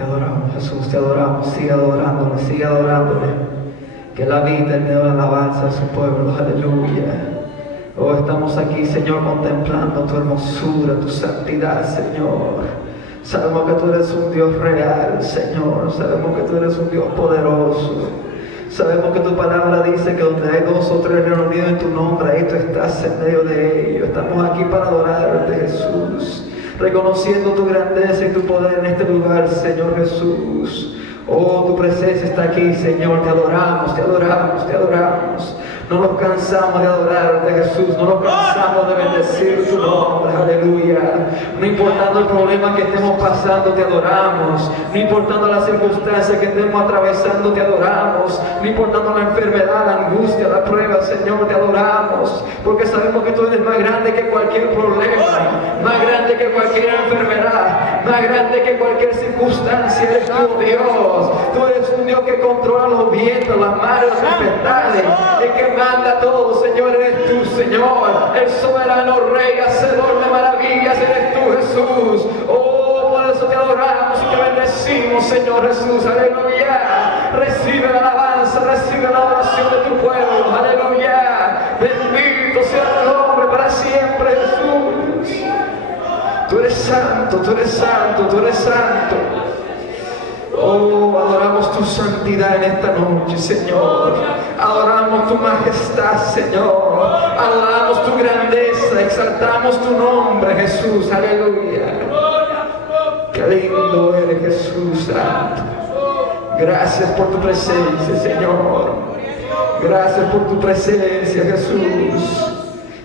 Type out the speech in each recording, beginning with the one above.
Te adoramos, Jesús, te adoramos. Sigue adorándole, sigue adorándole. Que la vida en medio de la alabanza de su pueblo, aleluya. Oh, estamos aquí, Señor, contemplando tu hermosura, tu santidad, Señor. Sabemos que tú eres un Dios real, Señor. Sabemos que tú eres un Dios poderoso. Sabemos que tu palabra dice que donde hay 2 o 3 reunidos en tu nombre, ahí tú estás en medio de ellos. Estamos aquí para adorarte, Jesús, reconociendo tu grandeza y tu poder en este lugar, Señor Jesús. Oh, tu presencia está aquí, Señor. Te adoramos, te adoramos, te adoramos. No nos cansamos de adorarte, Jesús. No nos cansamos de bendecir tu nombre, aleluya. No importando el problema que estemos pasando, te adoramos. No importando las circunstancias que estemos atravesando, te adoramos. No importando la enfermedad, la angustia, la prueba, Señor, te adoramos. Porque sabemos que tú eres más grande que cualquier problema, más grande que cualquier enfermedad, más grande que cualquier circunstancia. Eres tu Dios. Tú eres un Dios que controla los vientos, las mares, las tempestades. El que manda todo, Señor, eres tú, Señor. El soberano Rey, hacedor de maravillas, eres tú, Jesús. Oh, por eso te adoramos y te bendecimos, Señor Jesús, aleluya. Recibe la alabanza, recibe la adoración de tu pueblo, aleluya. Bendito sea tu nombre para siempre, Jesús. Tú eres santo, tú eres santo, tú eres santo. Oh, adoramos tu santidad en esta noche, Señor. Adoramos tu majestad, Señor. Adoramos tu grandeza, exaltamos tu nombre, Jesús, aleluya. Qué lindo eres, Jesús santo. Gracias por tu presencia, Señor. Gracias por tu presencia, Jesús.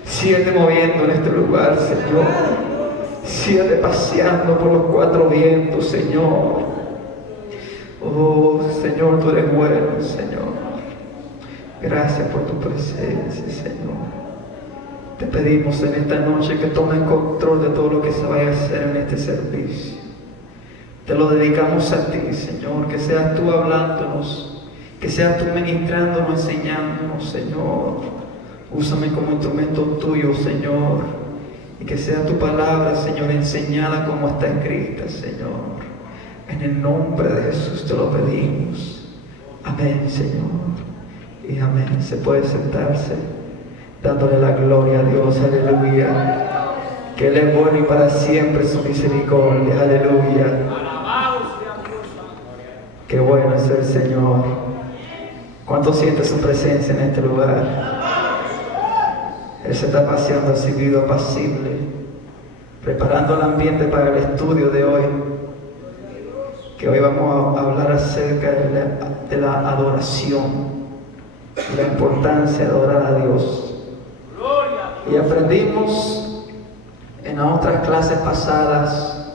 Sigue moviendo en este lugar, Señor. Sigue paseando por los 4 vientos, Señor. Oh, Señor, tú eres bueno, Señor. Gracias por tu presencia, Señor. Te pedimos en esta noche que tomes control de todo lo que se vaya a hacer en este servicio. Te lo dedicamos a ti, Señor. Que seas tú hablándonos, que seas tú ministrándonos, enseñándonos, Señor. Úsame como instrumento tuyo, Señor. Y que sea tu palabra, Señor, enseñada como está escrita, Señor. En el nombre de Jesús te lo pedimos. Amén, Señor. Y amén. Se puede sentarse dándole la gloria a Dios. Aleluya. Que Él es bueno y para siempre su misericordia. Aleluya. Qué bueno es el Señor. ¿Cuánto siente su presencia en este lugar? Él se está paseando así, vivo apacible, preparando el ambiente para el estudio de hoy. Que hoy vamos a hablar acerca de la adoración, la importancia de adorar a Dios. Y aprendimos en otras clases pasadas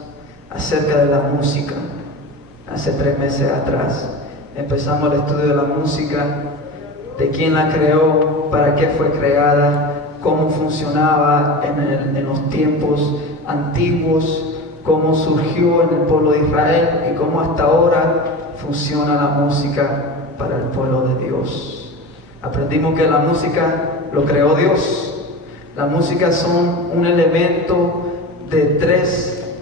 acerca de la música. Hace 3 meses atrás empezamos el estudio de la música, de quién la creó, para qué fue creada, cómo funcionaba en los tiempos antiguos, cómo surgió en el pueblo de Israel y cómo hasta ahora funciona la música para el pueblo de Dios. Aprendimos que la música lo creó Dios. La música son un elemento de 3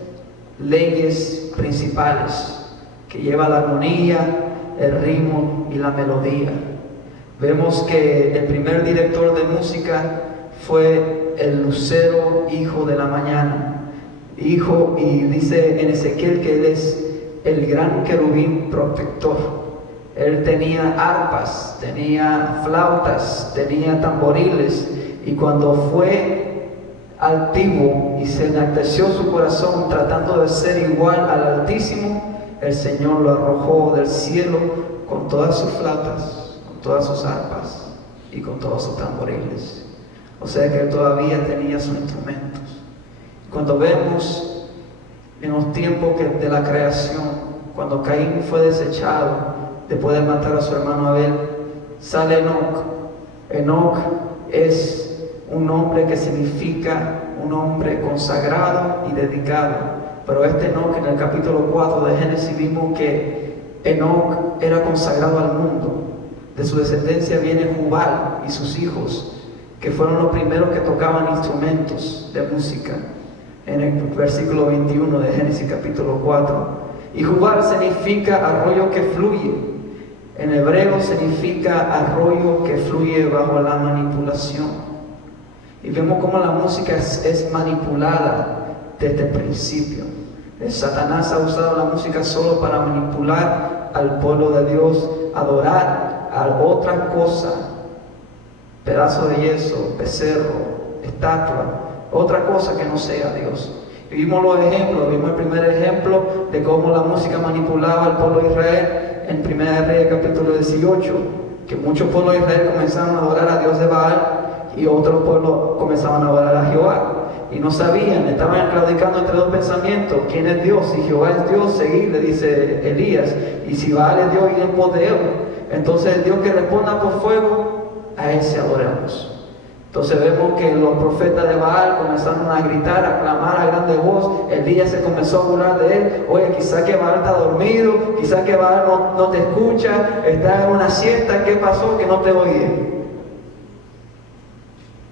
leyes principales que lleva la armonía, el ritmo y la melodía. Vemos que el primer director de música fue el lucero, hijo de la mañana. Hijo, y dice en Ezequiel que él es el gran querubín protector. Él tenía arpas, tenía flautas, tenía tamboriles, y cuando fue altivo y se enalteció su corazón tratando de ser igual al Altísimo, el Señor lo arrojó del cielo con todas sus flautas, con todas sus arpas y con todos sus tamboriles. O sea que él todavía tenía sus instrumentos. Cuando vemos en los tiempos de la creación, cuando Caín fue desechado después de matar a su hermano Abel, sale Enoc. Enoc es un nombre que significa un hombre consagrado y dedicado. Pero este Enoc, en el capítulo 4 de Génesis, vimos que Enoc era consagrado al mundo. De su descendencia viene Jubal y sus hijos, que fueron los primeros que tocaban instrumentos de música. En el versículo 21 de Génesis capítulo 4. Y Jubal significa arroyo que fluye. En hebreo significa arroyo que fluye bajo la manipulación. Y vemos cómo la música es manipulada desde el principio. Satanás ha usado la música solo para manipular al pueblo de Dios, adorar a otra cosa, pedazo de yeso, becerro, estatua, otra cosa que no sea Dios. Y vimos los ejemplos, vimos el primer ejemplo de cómo la música manipulaba al pueblo de Israel en 1 Reyes capítulo 18, que muchos pueblos de Israel comenzaron a adorar a Dios de Baal y otros pueblos comenzaban a adorar a Jehová. Y no sabían, estaban claudicando entre dos pensamientos: ¿quién es Dios? Si Jehová es Dios, seguid, le dice Elías, y si Baal es Dios, id en pos de él. Entonces el Dios que responda por fuego, a ese adoramos. Entonces vemos que los profetas de Baal comenzaron a gritar, a clamar a grande voz. Elías se comenzó a burlar de él. Oye, quizá que Baal está dormido, quizá que Baal no te escucha, está en una siesta, ¿qué pasó? Que no te oye.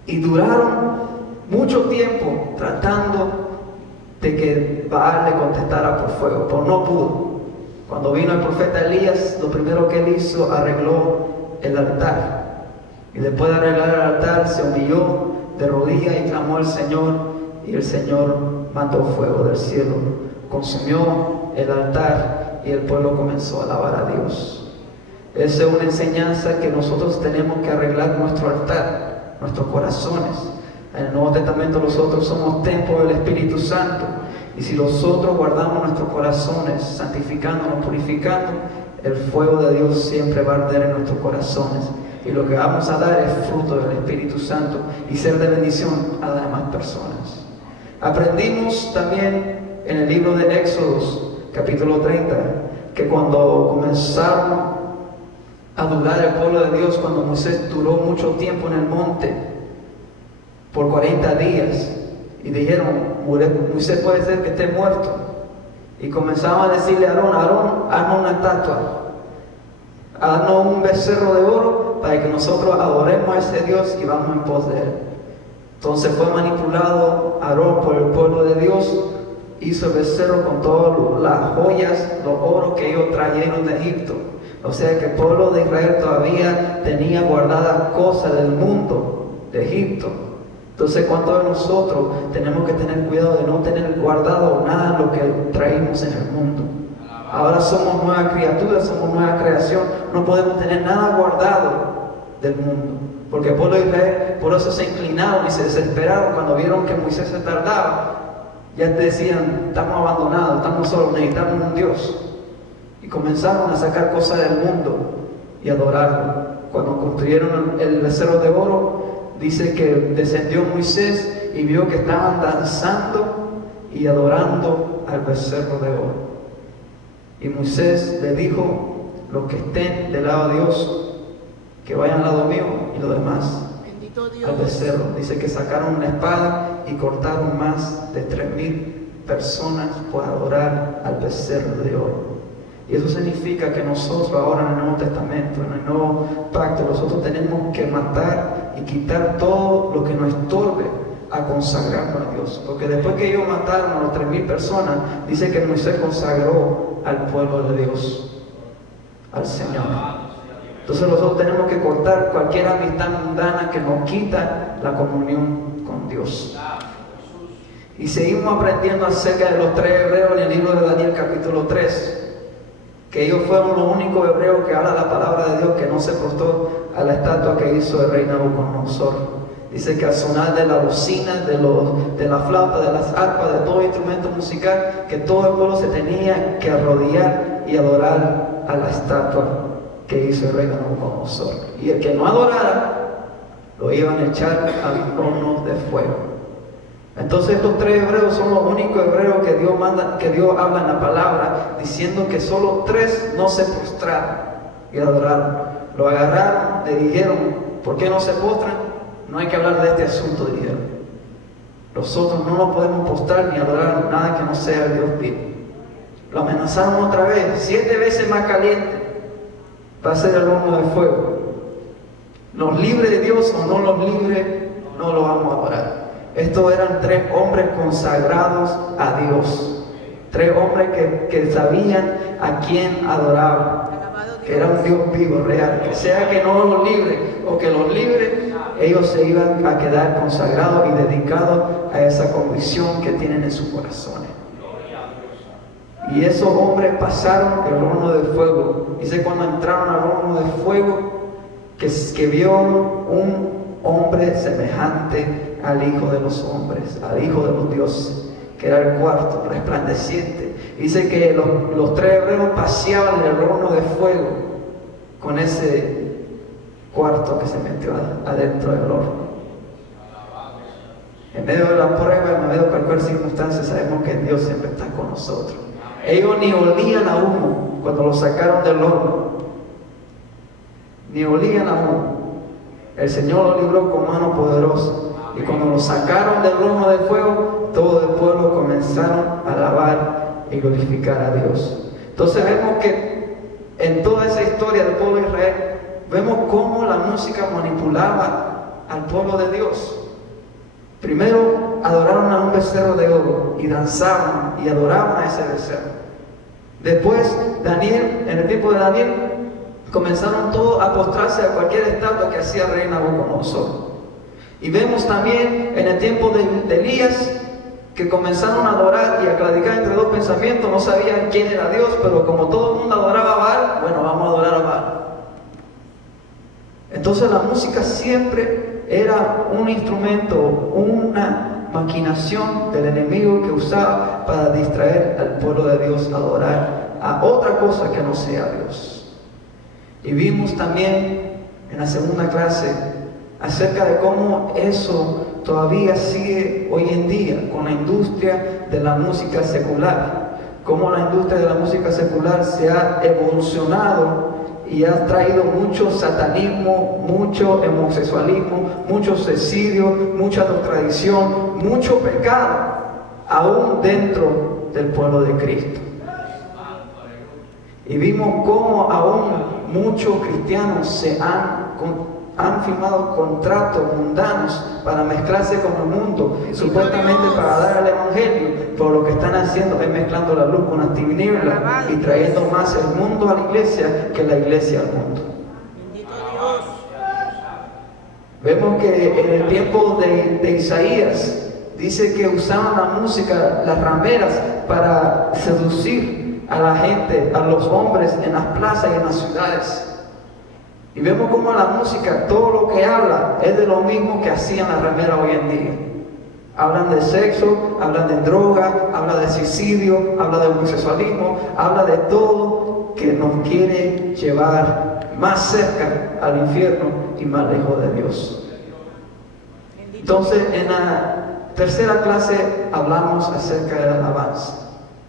Y duraron mucho tiempo tratando de que Baal le contestara por fuego, pero no pudo. Cuando vino el profeta Elías, lo primero que él hizo, arregló el altar. Y después de arreglar el altar, se humilló de rodillas y clamó al Señor, y el Señor mandó fuego del cielo, consumió el altar, y el pueblo comenzó a alabar a Dios. Esa es una enseñanza que nosotros tenemos que arreglar nuestro altar, nuestros corazones. En el Nuevo Testamento nosotros somos templo del Espíritu Santo, y si nosotros guardamos nuestros corazones, santificándonos, purificando, el fuego de Dios siempre va a arder en nuestros corazones. Y lo que vamos a dar es fruto del Espíritu Santo y ser de bendición a las demás personas. Aprendimos también en el libro de Éxodos, capítulo 30, que cuando comenzaron a dudar el pueblo de Dios, cuando Moisés duró mucho tiempo en el monte, por 40 días, y dijeron: Moisés puede ser que esté muerto. Y comenzaban a decirle a Aarón, haznos una estatua, haznos un becerro de oro, para que nosotros adoremos a ese Dios y vamos en pos de él. Entonces fue manipulado Aarón por el pueblo de Dios, hizo el becerro con todas las joyas, los oros que ellos trajeron de Egipto. O sea que el pueblo de Israel todavía tenía guardadas cosas del mundo de Egipto. Entonces, ¿cuántos de nosotros tenemos que tener cuidado de no tener guardado nada de lo que traímos en el mundo? Ahora somos nuevas criaturas, somos nueva creación, no podemos tener nada guardado del mundo. Porque el pueblo de Israel, por eso se inclinaron y se desesperaron cuando vieron que Moisés se tardaba. Ya decían: estamos abandonados, estamos solos, necesitamos un Dios. Y comenzaron a sacar cosas del mundo y adorarlo. Cuando construyeron el becerro de oro, dice que descendió Moisés y vio que estaban danzando y adorando al becerro de oro. Y Moisés le dijo: los que estén del lado de Dios, que vayan al lado mío, y los demás al becerro. Dice que sacaron una espada y cortaron más de 3,000 personas por adorar al becerro de oro. Y eso significa que nosotros ahora en el Nuevo Testamento, en el Nuevo Pacto, nosotros tenemos que matar y quitar todo lo que nos estorbe a consagrarnos a Dios. Porque después que ellos mataron a las 3,000 personas, dice que Moisés consagró al pueblo de Dios, al Señor. Entonces nosotros tenemos que cortar cualquier amistad mundana que nos quita la comunión con Dios. Y seguimos aprendiendo acerca de los 3 hebreos en el libro de Daniel capítulo 3. Que ellos fueron los únicos hebreos que habla la palabra de Dios que no se prostró a la estatua que hizo el rey Nabucodonosor. Dice que al sonar de la bocina, de la flauta, de las arpas, de todo instrumento musical, que todo el pueblo se tenía que arrodillar y adorar a la estatua que hizo el rey Nabucodonosor. Y el que no adorara, lo iban a echar al horno de fuego. Entonces estos 3 hebreos son los únicos hebreos que Dios manda, que Dios habla en la palabra, diciendo que solo 3 no se postraron y adoraron. Lo agarraron, le dijeron: ¿por qué no se postran? No hay que hablar de este asunto, dijeron. Nosotros no nos podemos postrar ni adorar nada que no sea el Dios vivo. Lo amenazaron otra vez, 7 veces más caliente, va a ser el horno de fuego. Nos libre de Dios o no nos libre, no lo vamos a adorar. Estos eran 3 hombres consagrados a Dios. 3 hombres que sabían a quién adoraban, que era un Dios vivo, real, que sea que no los libre o que los libre, ellos se iban a quedar consagrados y dedicados a esa convicción que tienen en sus corazones. Y esos hombres pasaron el horno de fuego. Dice cuando entraron al horno de fuego que vio un hombre semejante al Hijo de los hombres, al Hijo de los dioses, que era el cuarto, resplandeciente. Dice que los 3 hebreos paseaban en el horno de fuego con ese cuarto que se metió adentro del horno. En medio de la prueba, en medio de cualquier circunstancia, sabemos que Dios siempre está con nosotros. Ellos ni olían a humo cuando lo sacaron del horno. Ni olían a humo. El Señor lo libró con mano poderosa. Y cuando lo sacaron del horno de fuego, todo el pueblo comenzaron a alabar y glorificar a Dios. Entonces vemos que en toda esa historia del pueblo de Israel, vemos cómo la música manipulaba al pueblo de Dios. Primero adoraron a un becerro de oro y danzaban y adoraban a ese becerro. Después Daniel, en el tiempo de Daniel, comenzaron todos a postrarse a cualquier estatua que hacía el rey Nabucodonosor. Y vemos también en el tiempo de Elías que comenzaron a adorar y a claudicar entre 2 pensamientos. No sabían quién era Dios, pero como todo el mundo adoraba a Baal, bueno, vamos a adorar a Baal. Entonces la música siempre era un instrumento, una maquinación del enemigo que usaba para distraer al pueblo de Dios a adorar a otra cosa que no sea Dios. Y vimos también en la segunda clase acerca de cómo eso todavía sigue hoy en día con la industria de la música secular, cómo la industria de la música secular se ha evolucionado y ha traído mucho satanismo, mucho homosexualismo, mucho suicidio, mucha tradición, mucho pecado, aún dentro del pueblo de Cristo. Y vimos cómo aún muchos cristianos han firmado contratos mundanos para mezclarse con el mundo, supuestamente para dar el evangelio, pero lo que están haciendo es mezclando la luz con las tinieblas y trayendo más el mundo a la iglesia que la iglesia al mundo. Vemos que en el tiempo de Isaías dice que usaban la música, las rameras, para seducir a la gente, a los hombres en las plazas y en las ciudades. Y vemos cómo la música, todo lo que habla, es de lo mismo que hacían las rameras hoy en día. Hablan de sexo, hablan de droga, hablan de suicidio, hablan de homosexualismo, habla de todo que nos quiere llevar más cerca al infierno y más lejos de Dios. Entonces, en la tercera clase hablamos acerca de la alabanza.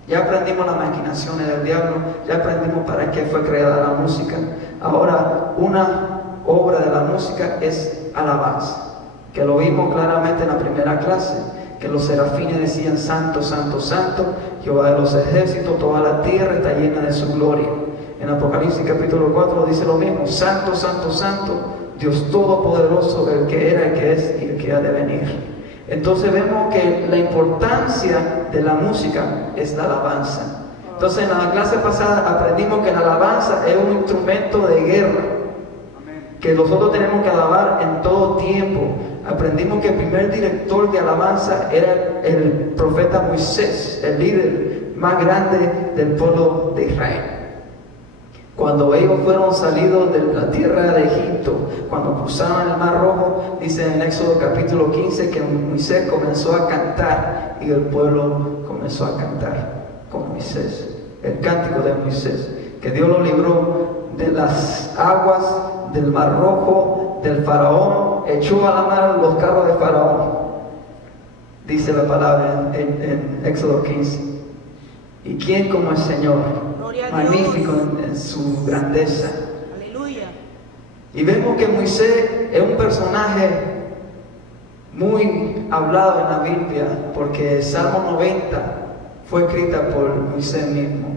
Ya aprendimos las maquinaciones del diablo, ya aprendimos para qué fue creada la música. Ahora, una obra de la música es alabanza, que lo vimos claramente en la primera clase, que los serafines decían: Santo, Santo, Santo, Jehová de los ejércitos, toda la tierra está llena de su gloria. En Apocalipsis capítulo 4 dice lo mismo: Santo, Santo, Santo, Dios Todopoderoso, el que era, el que es y el que ha de venir. Entonces vemos que la importancia de la música es la alabanza. Entonces en la clase pasada aprendimos que la alabanza es un instrumento de guerra, que nosotros tenemos que alabar en todo tiempo. Aprendimos que el primer director de alabanza era el profeta Moisés, el líder más grande del pueblo de Israel. Cuando ellos fueron salidos de la tierra de Egipto, cuando cruzaron el Mar Rojo, dice en Éxodo capítulo 15 que Moisés comenzó a cantar y el pueblo comenzó a cantar con Moisés, el cántico de Moisés, que Dios lo libró de las aguas del Mar Rojo, del faraón, echó a la mar los carros de faraón, dice la palabra en Éxodo 15. ¿Y quién como el Señor? Magnífico en su grandeza. Aleluya. Y vemos que Moisés es un personaje muy hablado en la Biblia, porque el Salmo 90 fue escrita por Moisés mismo.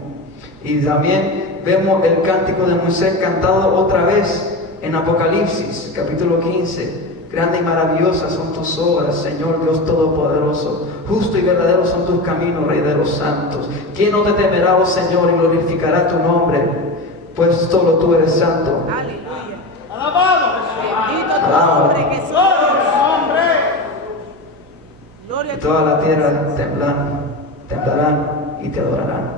Y también vemos el cántico de Moisés cantado otra vez en Apocalipsis capítulo 15, Grandes y maravillosas son tus obras, Señor Dios Todopoderoso. Justo y verdadero son tus caminos, Rey de los santos. ¿Quién no te temerá, oh Señor, y glorificará tu nombre? Pues solo tú eres santo. Aleluya. Alabado. Bendito tu nombre, Jesús. Gloria a Y ti. toda la tierra temblarán y te adorarán.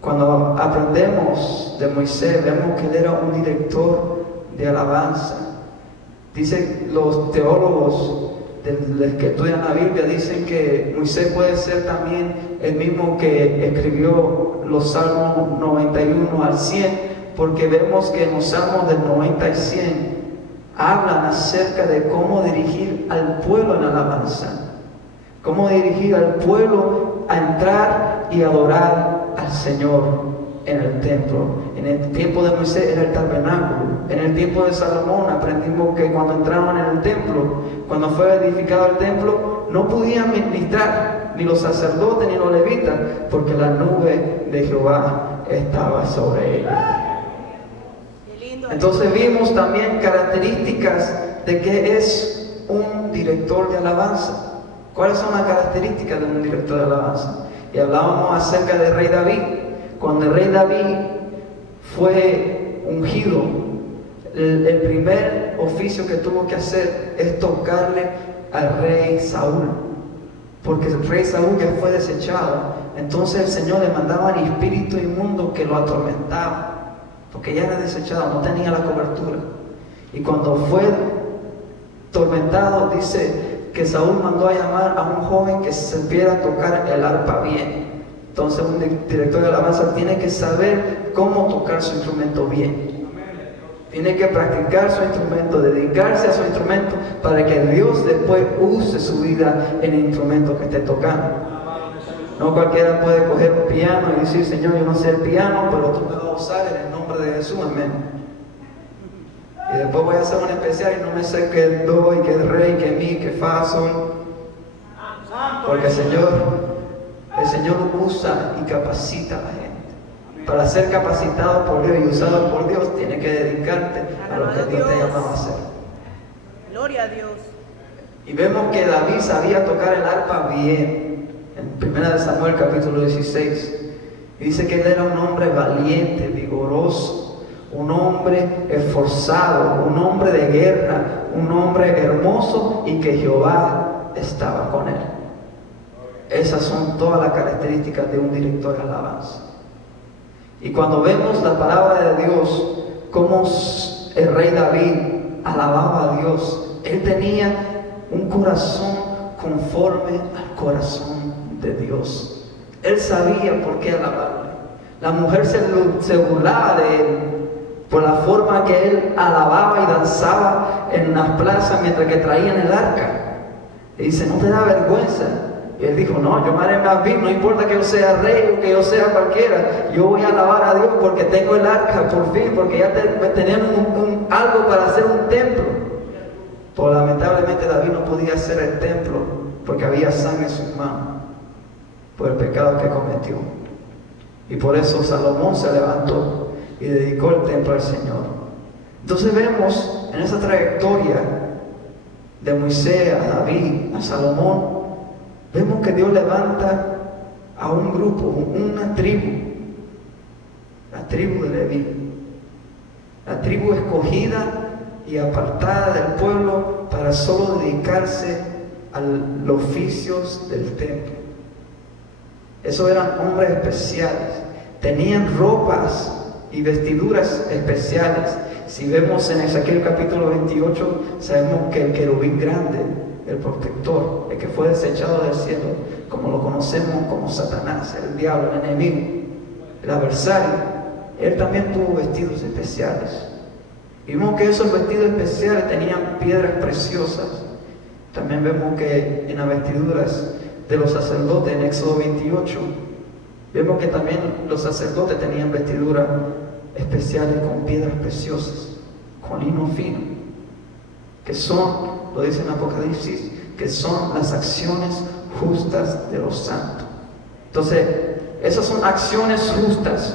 Cuando aprendemos de Moisés, vemos que él era un director de alabanza. Dicen los teólogos que estudian la Biblia, dicen que Moisés puede ser también el mismo que escribió los Salmos 91 al 100, porque vemos que en los Salmos del 90 y 100 hablan acerca de cómo dirigir al pueblo en alabanza, cómo dirigir al pueblo a entrar y adorar al Señor en el templo. En el tiempo de Moisés era el tabernáculo. En el tiempo de Salomón aprendimos que cuando entraban en el templo, cuando fue edificado el templo, no podían ministrar ni los sacerdotes ni los levitas, porque la nube de Jehová estaba sobre ellos. Entonces vimos también características de que es un director de alabanza. ¿Cuáles son las características de un director de alabanza? Y hablábamos acerca del rey David. Cuando el rey David fue ungido, el primer oficio que tuvo que hacer es tocarle al rey Saúl, porque el rey Saúl ya fue desechado. Entonces el Señor le mandaba un espíritu inmundo que lo atormentaba, porque ya era desechado, no tenía la cobertura. Y cuando fue atormentado, dice que Saúl mandó a llamar a un joven que se supiera tocar el arpa bien. Entonces un director de alabanza tiene que saber cómo tocar su instrumento bien. Tiene que practicar su instrumento, dedicarse a su instrumento para que Dios después use su vida en el instrumento que esté tocando. No cualquiera puede coger un piano y decir, Señor, yo no sé el piano, pero tú me vas a usar en el nombre de Jesús, amén. Y después voy a hacer un especial y no me sé qué es do, y qué es re, qué mi, qué fa, sol. Porque el Señor usa y capacita a la gente. Para ser capacitado por Dios y usado por Dios, tienes que dedicarte a lo que Dios te llama a hacer. Gloria a Dios. Y vemos que David sabía tocar el arpa bien. En 1 Samuel capítulo 16. Y dice que él era un hombre valiente, vigoroso, un hombre esforzado, un hombre de guerra, un hombre hermoso y que Jehová estaba con él. Esas son todas las características de un director de alabanza. Y cuando vemos la palabra de Dios, cómo el rey David alababa a Dios, él tenía un corazón conforme al corazón de Dios. Él sabía por qué alabarle. La mujer se burlaba de él por la forma que él alababa y danzaba en las plazas mientras que traían el arca. Y dice, ¿no te da vergüenza? Y él dijo, no, yo me haré más bien, no importa que yo sea rey o que yo sea cualquiera, yo voy a alabar a Dios porque tengo el arca por fin, porque ya tenemos algo para hacer un templo. Pero lamentablemente David no podía hacer el templo porque había sangre en sus manos por el pecado que cometió. Y por eso Salomón se levantó y dedicó el templo al Señor. Entonces vemos en esa trayectoria de Moisés a David, a Salomón, vemos que Dios levanta a un grupo, una tribu, la tribu de Leví, la tribu escogida y apartada del pueblo para solo dedicarse a los oficios del templo. Esos eran hombres especiales, tenían ropas y vestiduras especiales. Si vemos en Ezequiel capítulo 28, sabemos que el querubín grande, el protector, el que fue desechado del cielo, como lo conocemos como Satanás, el diablo, el enemigo, el adversario, él también tuvo vestidos especiales. Vimos que esos vestidos especiales tenían piedras preciosas. También vemos que en las vestiduras de los sacerdotes en Éxodo 28, vemos que también los sacerdotes tenían vestiduras especiales con piedras preciosas, con lino fino, que son, lo dice en Apocalipsis, que son las acciones justas de los santos. Entonces, esas son acciones justas.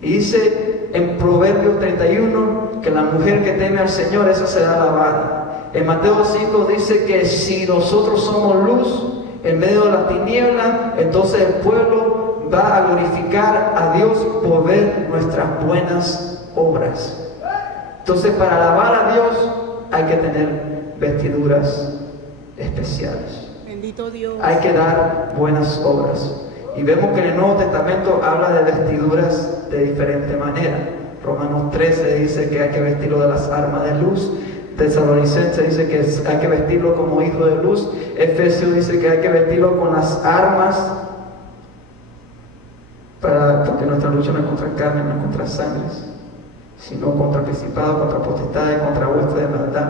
Y dice en Proverbios 31 que la mujer que teme al Señor, esa será alabada. En Mateo 5 dice que si nosotros somos luz en medio de la tiniebla, entonces el pueblo va a glorificar a Dios por ver nuestras buenas obras. Entonces, para alabar a Dios hay que tener vestiduras especiales. Bendito Dios. Hay que dar buenas obras. Y vemos que en el Nuevo Testamento habla de vestiduras de diferente manera. Romanos 13 dice que hay que vestirlo de las armas de luz. Tesalonicenses dice que hay que vestirlo como hijo de luz. Efesios dice que hay que vestirlo con las armas, porque nuestra lucha no es contra carne, no es contra sangres, sino contra principados, contra potestades, contra huestes de maldad,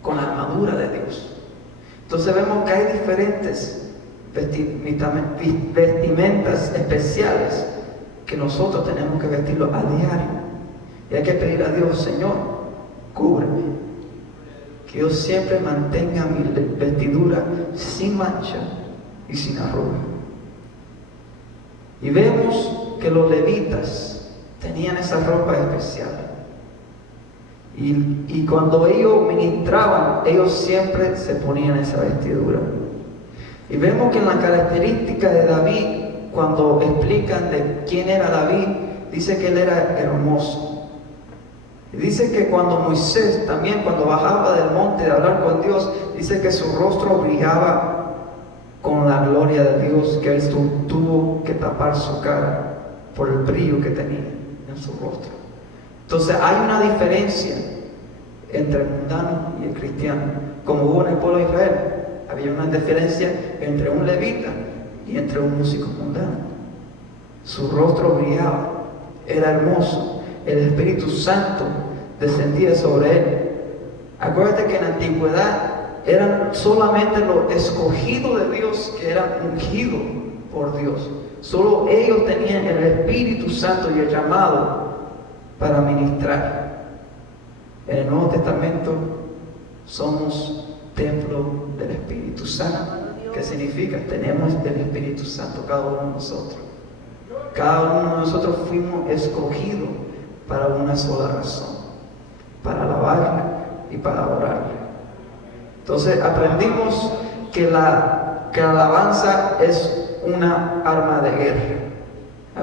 con la armadura de Dios. Entonces vemos que hay diferentes vestimentas especiales que nosotros tenemos que vestirlo a diario. Y hay que pedir a Dios: Señor, cúbreme, que yo siempre mantenga mi vestidura sin mancha y sin arruga. Y vemos que los levitas tenían esa ropa especial. Y cuando ellos ministraban, ellos siempre se ponían esa vestidura. Y vemos que en la característica de David, cuando explican de quién era David, dice que él era hermoso. Y dice que cuando Moisés también, cuando bajaba del monte de hablar con Dios, dice que su rostro brillaba con la gloria de Dios, que él tuvo que tapar su cara por el brillo que tenía en su rostro. Entonces hay una diferencia entre el mundano y el cristiano, como hubo en el pueblo de Israel. Había una diferencia entre un levita y entre un músico mundano. Su rostro brillaba, era hermoso, el Espíritu Santo descendía sobre él. Acuérdate que en la antigüedad eran solamente los escogidos de Dios que eran ungidos por Dios. Solo ellos tenían el Espíritu Santo y el llamado para ministrar. En el Nuevo Testamento somos templo del Espíritu Santo. ¿Qué significa? Tenemos el Espíritu Santo cada uno de nosotros. Cada uno de nosotros fuimos escogidos para una sola razón: para alabarle y para adorarle. Entonces aprendimos que la alabanza es una arma de guerra.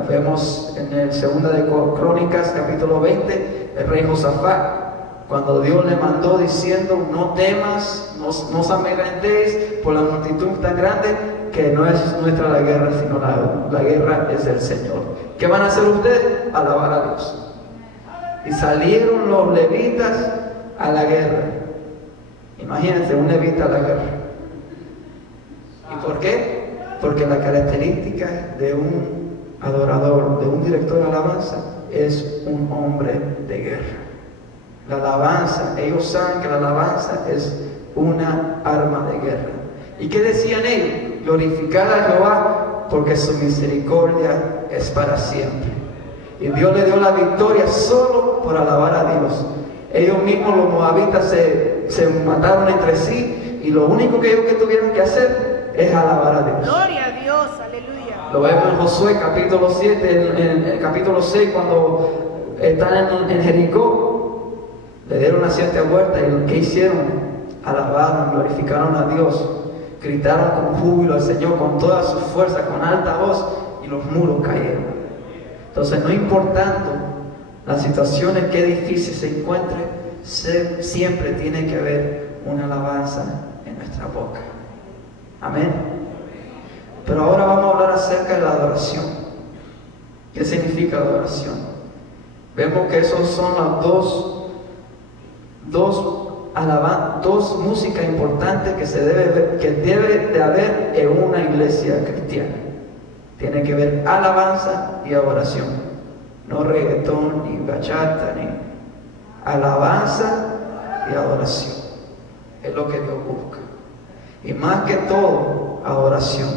Vemos en el 2 de Crónicas capítulo 20, el rey Josafat, cuando Dios le mandó diciendo: no temas, no os amedrentéis por la multitud tan grande, que no es nuestra la guerra, sino la guerra es del Señor. ¿Qué van a hacer ustedes? Alabar a Dios. Y salieron los levitas a la guerra. Imagínense, un levita a la guerra. ¿Y por qué? Porque la característica de un adorador, de un director de alabanza, es un hombre de guerra. La alabanza, ellos saben que la alabanza es una arma de guerra. ¿Y qué decían ellos? Glorificar a Jehová, porque su misericordia es para siempre. Y Dios le dio la victoria solo por alabar a Dios. Ellos mismos, los moabitas, se mataron entre sí, y lo único que ellos tuvieron que hacer es alabar a Dios. Gloria a Dios, aleluya. Lo vemos en Josué capítulo 7, en el capítulo 6, cuando están en Jericó. Le dieron las 7 vueltas, y ¿qué hicieron? Alabaron, glorificaron a Dios, gritaron con júbilo al Señor, con toda su fuerza, con alta voz, y los muros cayeron. Entonces, no importando las situaciones que difícil se encuentre, siempre tiene que haber una alabanza en nuestra boca. Amén. Pero ahora vamos a hablar acerca de la adoración. ¿Qué significa adoración? Vemos que esos son las dos músicas importantes que debe de haber en una iglesia cristiana. Tiene que haber alabanza y adoración, no reggaetón, ni bachata, ni alabanza y adoración. Es lo que Dios busca. Y más que todo, adoración.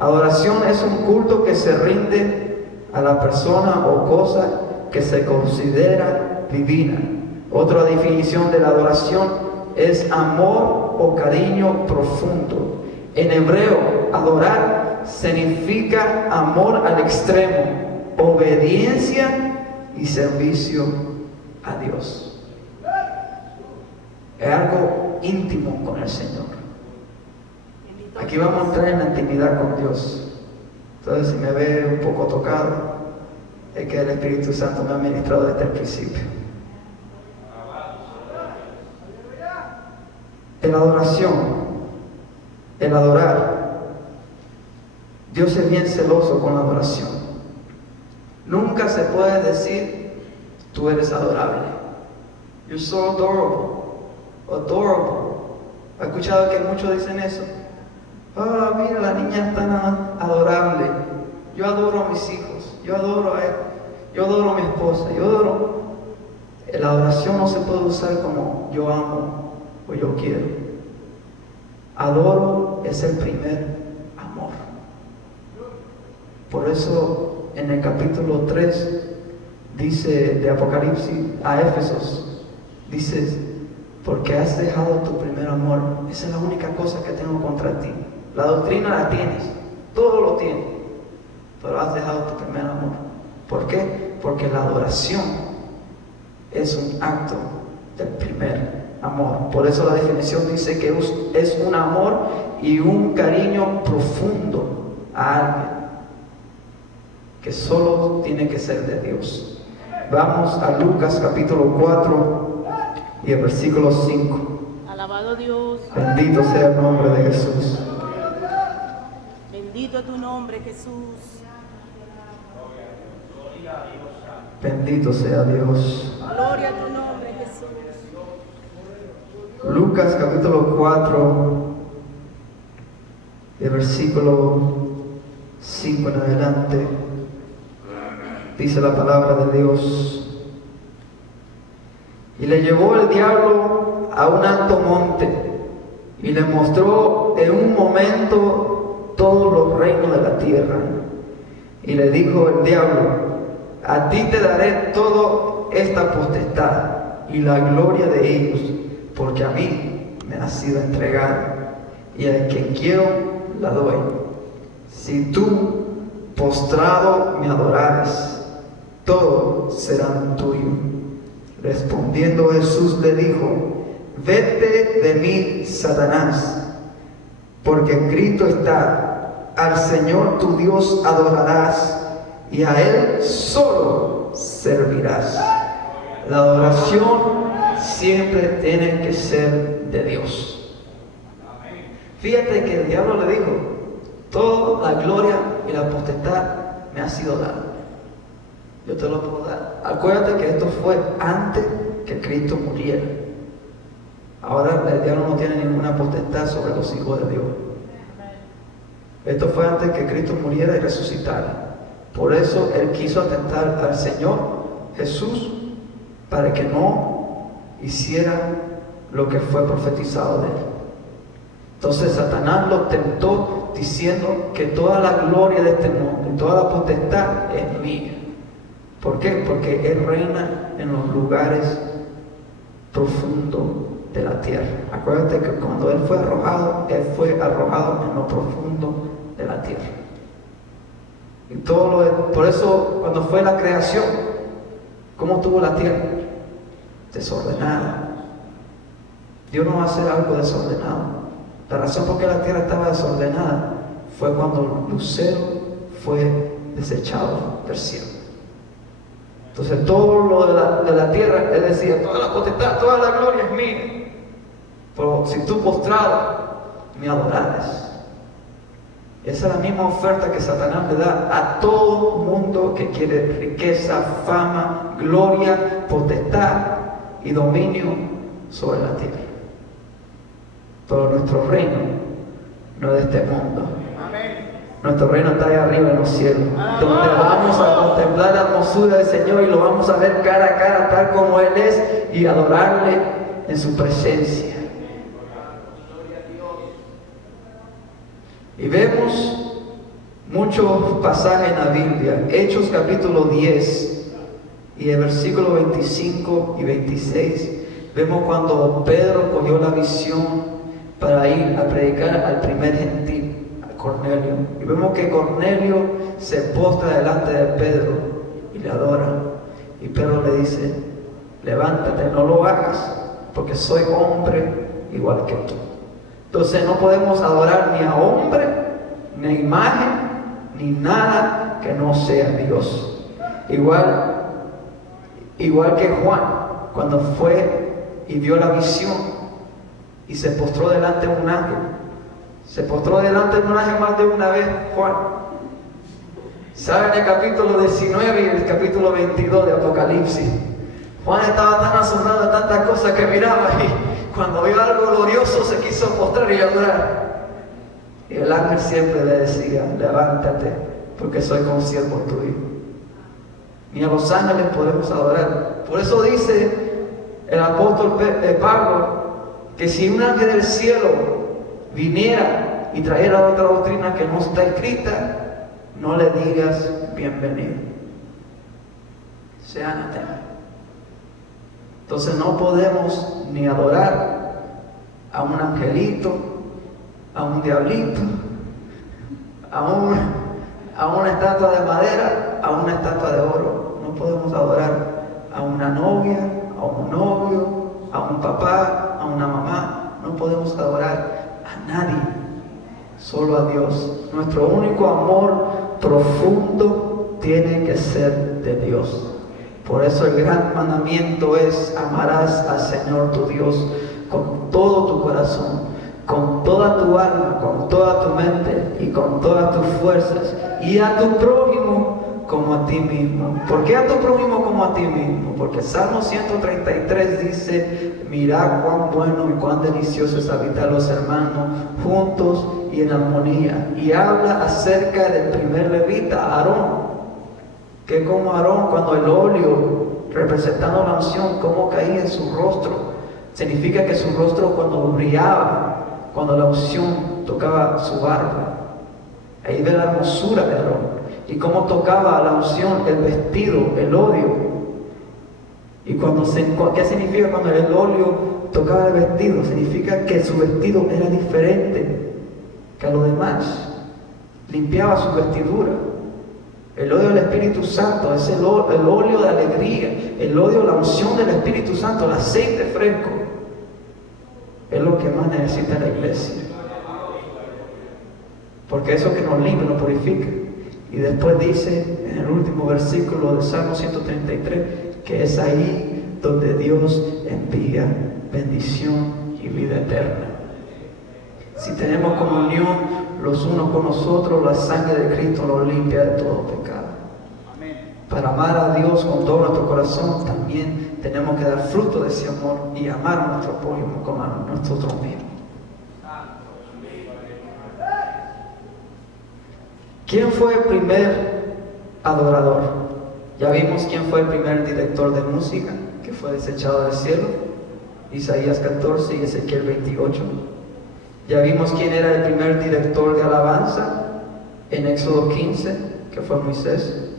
Adoración es un culto que se rinde a la persona o cosa que se considera divina. Otra definición de la adoración es amor o cariño profundo. En hebreo, adorar significa amor al extremo, obediencia y servicio a Dios. Es algo íntimo con el Señor. Aquí vamos a entrar en la intimidad con Dios. Entonces, si me ve un poco tocado, es que el Espíritu Santo me ha ministrado desde el principio. En la adoración, el adorar, Dios es bien celoso con la adoración. Nunca se puede decir, tú eres adorable. You're so adorable. Adorable. ¿Ha escuchado que muchos dicen eso? Ah, mira, la niña es tan adorable. Yo adoro a mis hijos. Yo adoro a él. Yo adoro a mi esposa. Yo adoro. La adoración no se puede usar como yo amo o yo quiero. Adoro es el primer amor. Por eso en el capítulo 3 dice de Apocalipsis a Éfesos, dice, porque has dejado tu primer amor. Esa es la única cosa que tengo contra ti. La doctrina la tienes, todo lo tienes, pero has dejado tu primer amor. ¿Por qué? Porque la adoración es un acto del primer amor. Por eso la definición dice que es un amor y un cariño profundo a alguien, que solo tiene que ser de Dios. Vamos a Lucas capítulo 4 y el versículo 5. Alabado Dios. Bendito sea el nombre de Jesús. Bendito tu nombre, Jesús. Bendito sea Dios. Gloria a tu nombre, Jesús. Lucas capítulo 4 y el versículo 5 en adelante. Dice la palabra de Dios. Y le llevó el diablo a un alto monte y le mostró en un momento todos los reinos de la tierra. Y le dijo el diablo, a ti te daré toda esta potestad y la gloria de ellos, porque a mí me ha sido entregada, y al que quiero la doy. Si tú postrado me adorares, todo será tuyo. Respondiendo Jesús le dijo, vete de mí, Satanás, porque escrito está, al Señor tu Dios adorarás, y a Él solo servirás. La adoración siempre tiene que ser de Dios. Fíjate que el diablo le dijo, toda la gloria y la potestad me ha sido dada. Yo te lo puedo dar. Acuérdate que esto fue antes que Cristo muriera. Ahora el diablo no tiene ninguna potestad sobre los hijos de Dios. Esto fue antes que Cristo muriera y resucitara. Por eso Él quiso atentar al Señor Jesús para que no hiciera lo que fue profetizado de Él. Entonces Satanás lo tentó diciendo que toda la gloria de este mundo, toda la potestad es mía. ¿Por qué? Porque Él reina en los lugares profundos de la tierra. Acuérdate que cuando Él fue arrojado en lo profundo de la tierra. Y por eso cuando fue la creación, ¿cómo tuvo la tierra? Desordenada. Dios no va a hacer algo desordenado. La razón por qué la tierra estaba desordenada fue cuando Lucero fue desechado del cielo. Entonces todo lo de la tierra, Él decía, toda la potestad, toda la gloria es mía. Pero si tú postrado me adorares. Esa es la misma oferta que Satanás le da a todo mundo que quiere riqueza, fama, gloria, potestad y dominio sobre la tierra. Pero nuestro reino no es de este mundo. Nuestro reino está allá arriba en los cielos, donde vamos a contemplar la hermosura del Señor y lo vamos a ver cara a cara, tal como Él es, y adorarle en su presencia. Y vemos muchos pasajes en la Biblia. Hechos capítulo 10 y el versículo 25 y 26. Vemos cuando Pedro cogió la visión para ir a predicar al primer gentil, a Cornelio. Y vemos que Cornelio se postra delante de Pedro y le adora. Y Pedro le dice, levántate, no lo hagas, porque soy hombre igual que tú. Entonces no podemos adorar ni a hombre, ni a imagen, ni nada que no sea Dios. Igual que Juan, cuando fue y vio la visión y se postró delante de un ángel. Se postró delante de un ángel más de una vez, Juan. ¿Saben el capítulo 19 y el capítulo 22 de Apocalipsis? Juan estaba tan asombrado de tantas cosas que miraba y cuando vio algo glorioso se quiso postrar y adorar. Y el ángel siempre le decía, levántate, porque soy consiervo tuyo. Ni a los ángeles podemos adorar. Por eso dice el apóstol Pablo, que si un ángel del cielo viniera y trajera otra doctrina que no está escrita, no le digas bienvenido. Sea anatema. Entonces no podemos ni adorar a un angelito, a un diablito, a una estatua de madera, a una estatua de oro. No podemos adorar a una novia, a un novio, a un papá, a una mamá. No podemos adorar a nadie, solo a Dios. Nuestro único amor profundo tiene que ser de Dios. Por eso el gran mandamiento es: amarás al Señor tu Dios con todo tu corazón, con toda tu alma, con toda tu mente y con todas tus fuerzas, y a tu prójimo como a ti mismo. ¿Por qué a tu prójimo como a ti mismo? Porque Salmo 133 dice: mirad cuán bueno y cuán delicioso es habitar los hermanos juntos y en armonía. Y habla acerca del primer levita, Aarón, que como Aarón, cuando el óleo representando la unción, cómo caía en su rostro, significa que su rostro cuando brillaba, cuando la unción tocaba su barba, ahí ve la hermosura de Aarón. Y cómo tocaba la unción, el vestido, el óleo. Y ¿qué significa cuando el óleo tocaba el vestido? Significa que su vestido era diferente que a los demás. Limpiaba su vestidura. El óleo del Espíritu Santo es el óleo de alegría, el óleo, la unción del Espíritu Santo, el aceite fresco. Es lo que más necesita la iglesia. Porque eso que nos limpia, nos purifica. Y después dice en el último versículo del Salmo 133 que es ahí donde Dios envía bendición y vida eterna. Si tenemos comunión los unos con nosotros, la sangre de Cristo nos limpia de todo pecado. Para amar a Dios con todo nuestro corazón, también tenemos que dar fruto de ese amor y amar a nuestro prójimo como a nosotros mismos. ¿Quién fue el primer adorador? Ya vimos quién fue el primer director de música que fue desechado del cielo, Isaías 14 y Ezequiel 28. Ya vimos quién era el primer director de alabanza en Éxodo 15, que fue Moisés.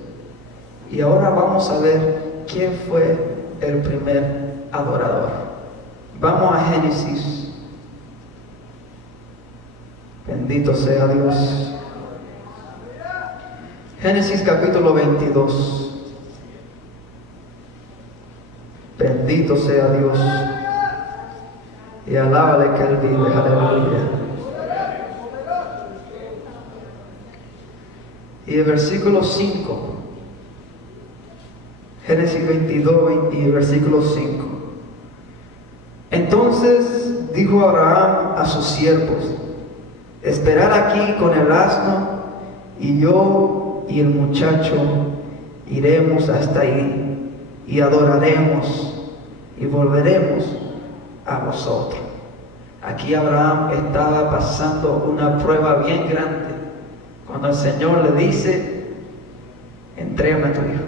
Y ahora vamos a ver quién fue el primer adorador. Vamos a Génesis. Bendito sea Dios. Génesis capítulo 22. Bendito sea Dios. Y alábale que Él vive. Aleluya. Y el versículo 5. Génesis 22 y el versículo 5. Entonces dijo Abraham a sus siervos: esperad aquí con el asno, y yo y el muchacho iremos hasta ahí, y adoraremos, y volveremos a vosotros. Aquí Abraham estaba pasando una prueba bien grande, cuando el Señor le dice: entrégame a tu hijo,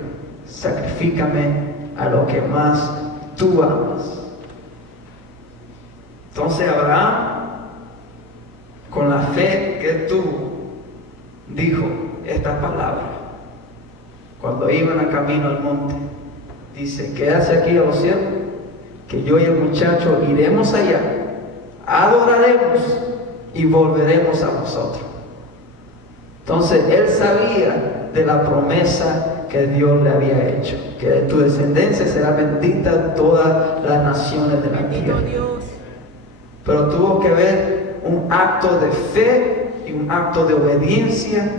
sacrifícame a lo que más tú amas. Entonces Abraham, con la fe que tuvo, dijo esta palabra cuando iban a camino al monte. Dice: quédase aquí a los siervos, que yo y el muchacho iremos allá, adoraremos y volveremos a vosotros. Entonces él sabía de la promesa que Dios le había hecho, que de tu descendencia será bendita todas las naciones de la Bendito tierra. Dios. Pero tuvo que haber un acto de fe y un acto de obediencia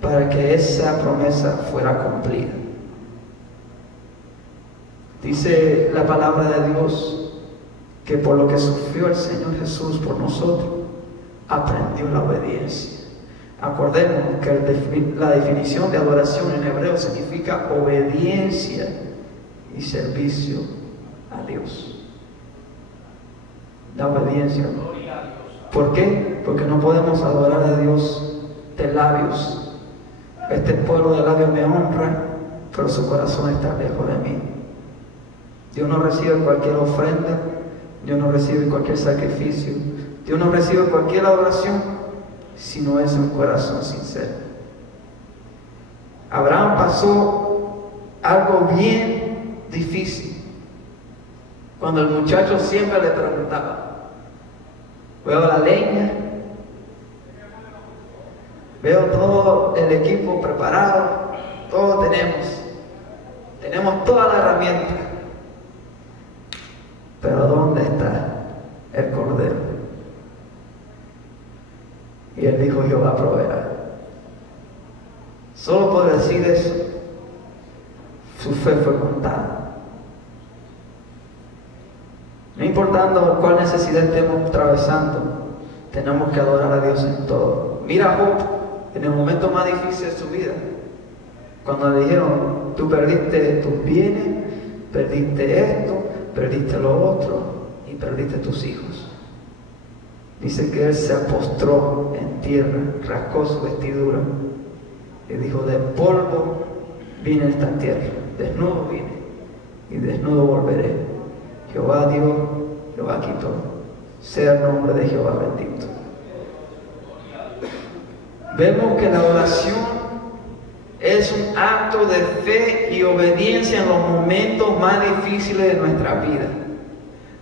para que esa promesa fuera cumplida. Dice la palabra de Dios que por lo que sufrió el Señor Jesús por nosotros, aprendió la obediencia. Acordemos que la definición de adoración en hebreo significa obediencia y servicio a Dios. La obediencia. ¿Por qué? Porque no podemos adorar a Dios de labios. Este pueblo de labios me honra, pero su corazón está lejos de mí. Dios no recibe cualquier ofrenda, Dios no recibe cualquier sacrificio, Dios no recibe cualquier adoración si no es un corazón sincero. Abraham pasó algo bien difícil cuando el muchacho siempre le preguntaba: veo la leña, veo todo el equipo preparado, todo tenemos toda la herramienta, pero ¿dónde está el cordero? Y él dijo: Jehová proveerá. Solo por decir eso, su fe fue contada. No importando cuál necesidad estemos atravesando, tenemos que adorar a Dios en todo. Mira a Job en el momento más difícil de su vida, cuando le dijeron: tú perdiste tus bienes, perdiste esto, perdiste lo otro y perdiste tus hijos. Dice que él se postró en tierra, rascó su vestidura y dijo: de polvo vine a esta tierra, desnudo vine y desnudo volveré. Jehová dio, Jehová quitó. Sea el nombre de Jehová bendito. Vemos que la oración es un acto de fe y obediencia en los momentos más difíciles de nuestra vida.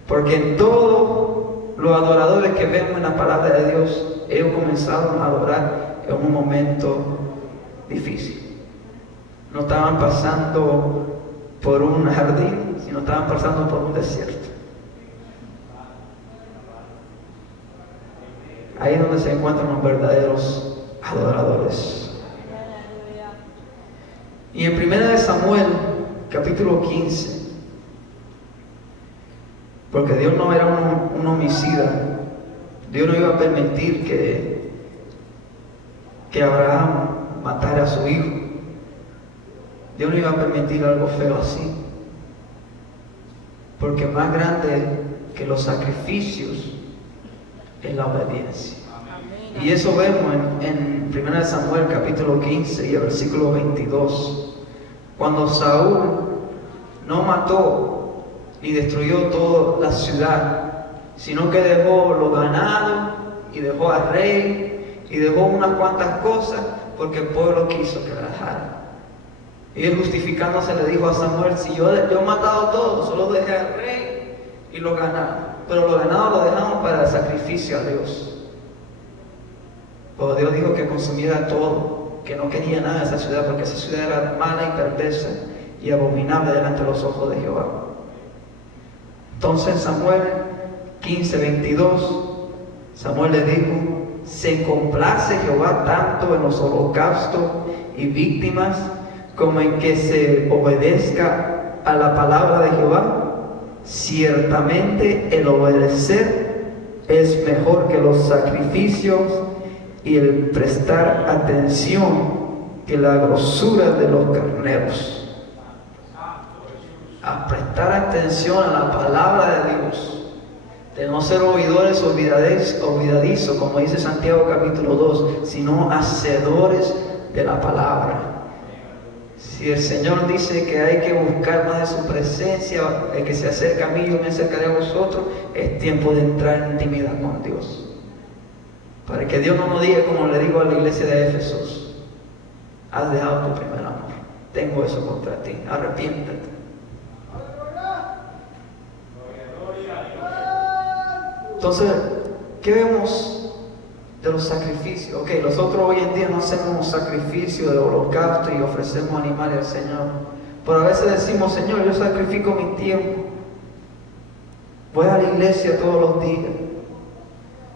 Porque en todos los adoradores que vemos en la palabra de Dios, ellos comenzaron a adorar en un momento difícil. No estaban pasando por un jardín, sino estaban pasando por un desierto. Ahí es donde se encuentran los verdaderos adoradores. Y en 1 Samuel, capítulo 15, porque Dios no era un homicida, Dios no iba a permitir que Abraham matara a su hijo. Dios no iba a permitir algo feo así, porque más grande que los sacrificios es la obediencia. Y eso vemos en 1 Samuel capítulo 15 y el versículo 22, cuando Saúl no mató ni destruyó toda la ciudad, sino que dejó los ganados y dejó al rey y dejó unas cuantas cosas porque el pueblo quiso que la dejara. Y él, justificándose, le dijo a Samuel: si yo he matado todo, solo dejé al rey y los ganados, pero los ganados los dejamos para el sacrificio a Dios. Pero Dios dijo que consumiera todo, que no quería nada de esa ciudad, porque esa ciudad era mala y perversa y abominable delante de los ojos de Jehová. Entonces Samuel 15:22, Samuel le dijo: se complace Jehová tanto en los holocaustos y víctimas como en que se obedezca a la palabra de Jehová. Ciertamente el obedecer es mejor que los sacrificios y el prestar atención que la grosura de los carneros. A prestar atención a la palabra de Dios, de no ser oidores olvidadizos, como dice Santiago capítulo 2, sino hacedores de la palabra. Si el Señor dice que hay que buscar más de su presencia, el que se acerca a mí, yo me acercaré a vosotros, es tiempo de entrar en intimidad con Dios. Para que Dios no nos diga, como le digo a la iglesia de Éfeso: has dejado tu primer amor, tengo eso contra ti, arrepiéntate. Entonces, ¿qué vemos de los sacrificios. Ok, nosotros hoy en día no hacemos sacrificio de holocausto y ofrecemos animales al Señor. Pero a veces decimos, Señor, yo sacrifico mi tiempo. Voy a la iglesia todos los días.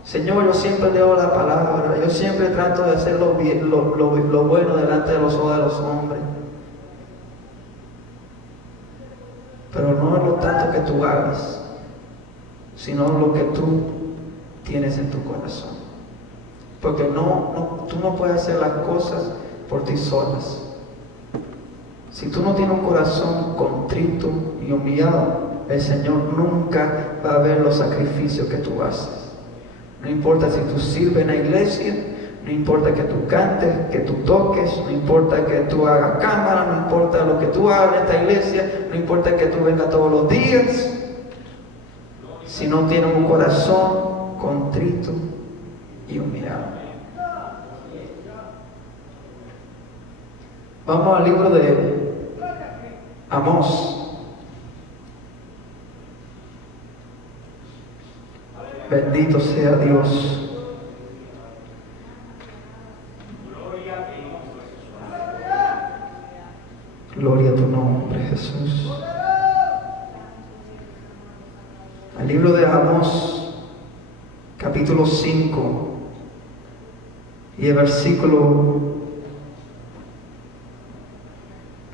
Señor, yo siempre leo la palabra. Yo siempre trato de hacer lo bueno delante de los ojos de los hombres. Pero no es lo tanto que tú hagas, sino lo que tú tienes en tu corazón. Porque tú no puedes hacer las cosas por ti solas. Si tú no tienes un corazón contrito y humillado, el Señor nunca va a ver los sacrificios que tú haces. No importa si tú sirves en la iglesia, no importa que tú cantes, que tú toques, no importa que tú hagas cámara, no importa lo que tú hagas en esta iglesia, no importa que tú vengas todos los días. Si no tienes un corazón contrito y humillado. Vamos al libro de Amós. Bendito sea Dios. Gloria a tu nombre, Jesús. El libro de Amós, capítulo 5, y el versículo,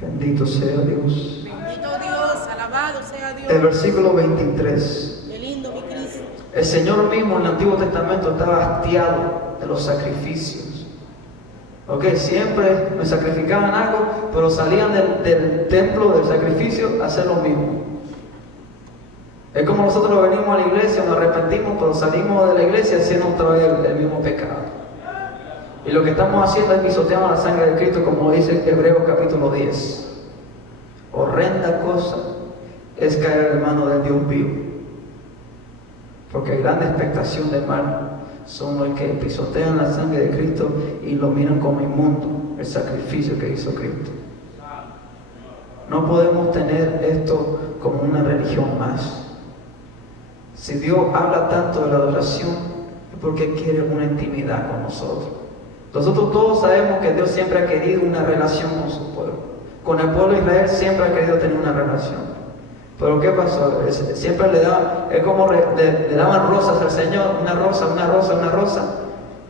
bendito sea Dios. Bendito Dios, alabado sea Dios. El versículo 23. Qué lindo, mi Cristo. El Señor mismo en el Antiguo Testamento estaba hastiado de los sacrificios. Ok, siempre me sacrificaban algo, pero salían del templo, del sacrificio, a hacer lo mismo. Es como nosotros venimos a la iglesia, nos arrepentimos, pero salimos de la iglesia haciendo otra vez el mismo pecado. Y lo que estamos haciendo es pisoteando la sangre de Cristo, como dice Hebreos capítulo 10. Horrenda cosa es caer en manos del Dios vivo. Porque gran expectación de mal son los que pisotean la sangre de Cristo y lo miran como inmundo, el sacrificio que hizo Cristo. No podemos tener esto como una religión más. Si Dios habla tanto de la adoración, es porque quiere una intimidad con nosotros. Nosotros todos sabemos que Dios siempre ha querido una relación con su pueblo. Con el pueblo de Israel siempre ha querido tener una relación. Pero ¿qué pasó? Siempre le daban, es como le daban rosas al Señor, una rosa, una rosa, una rosa.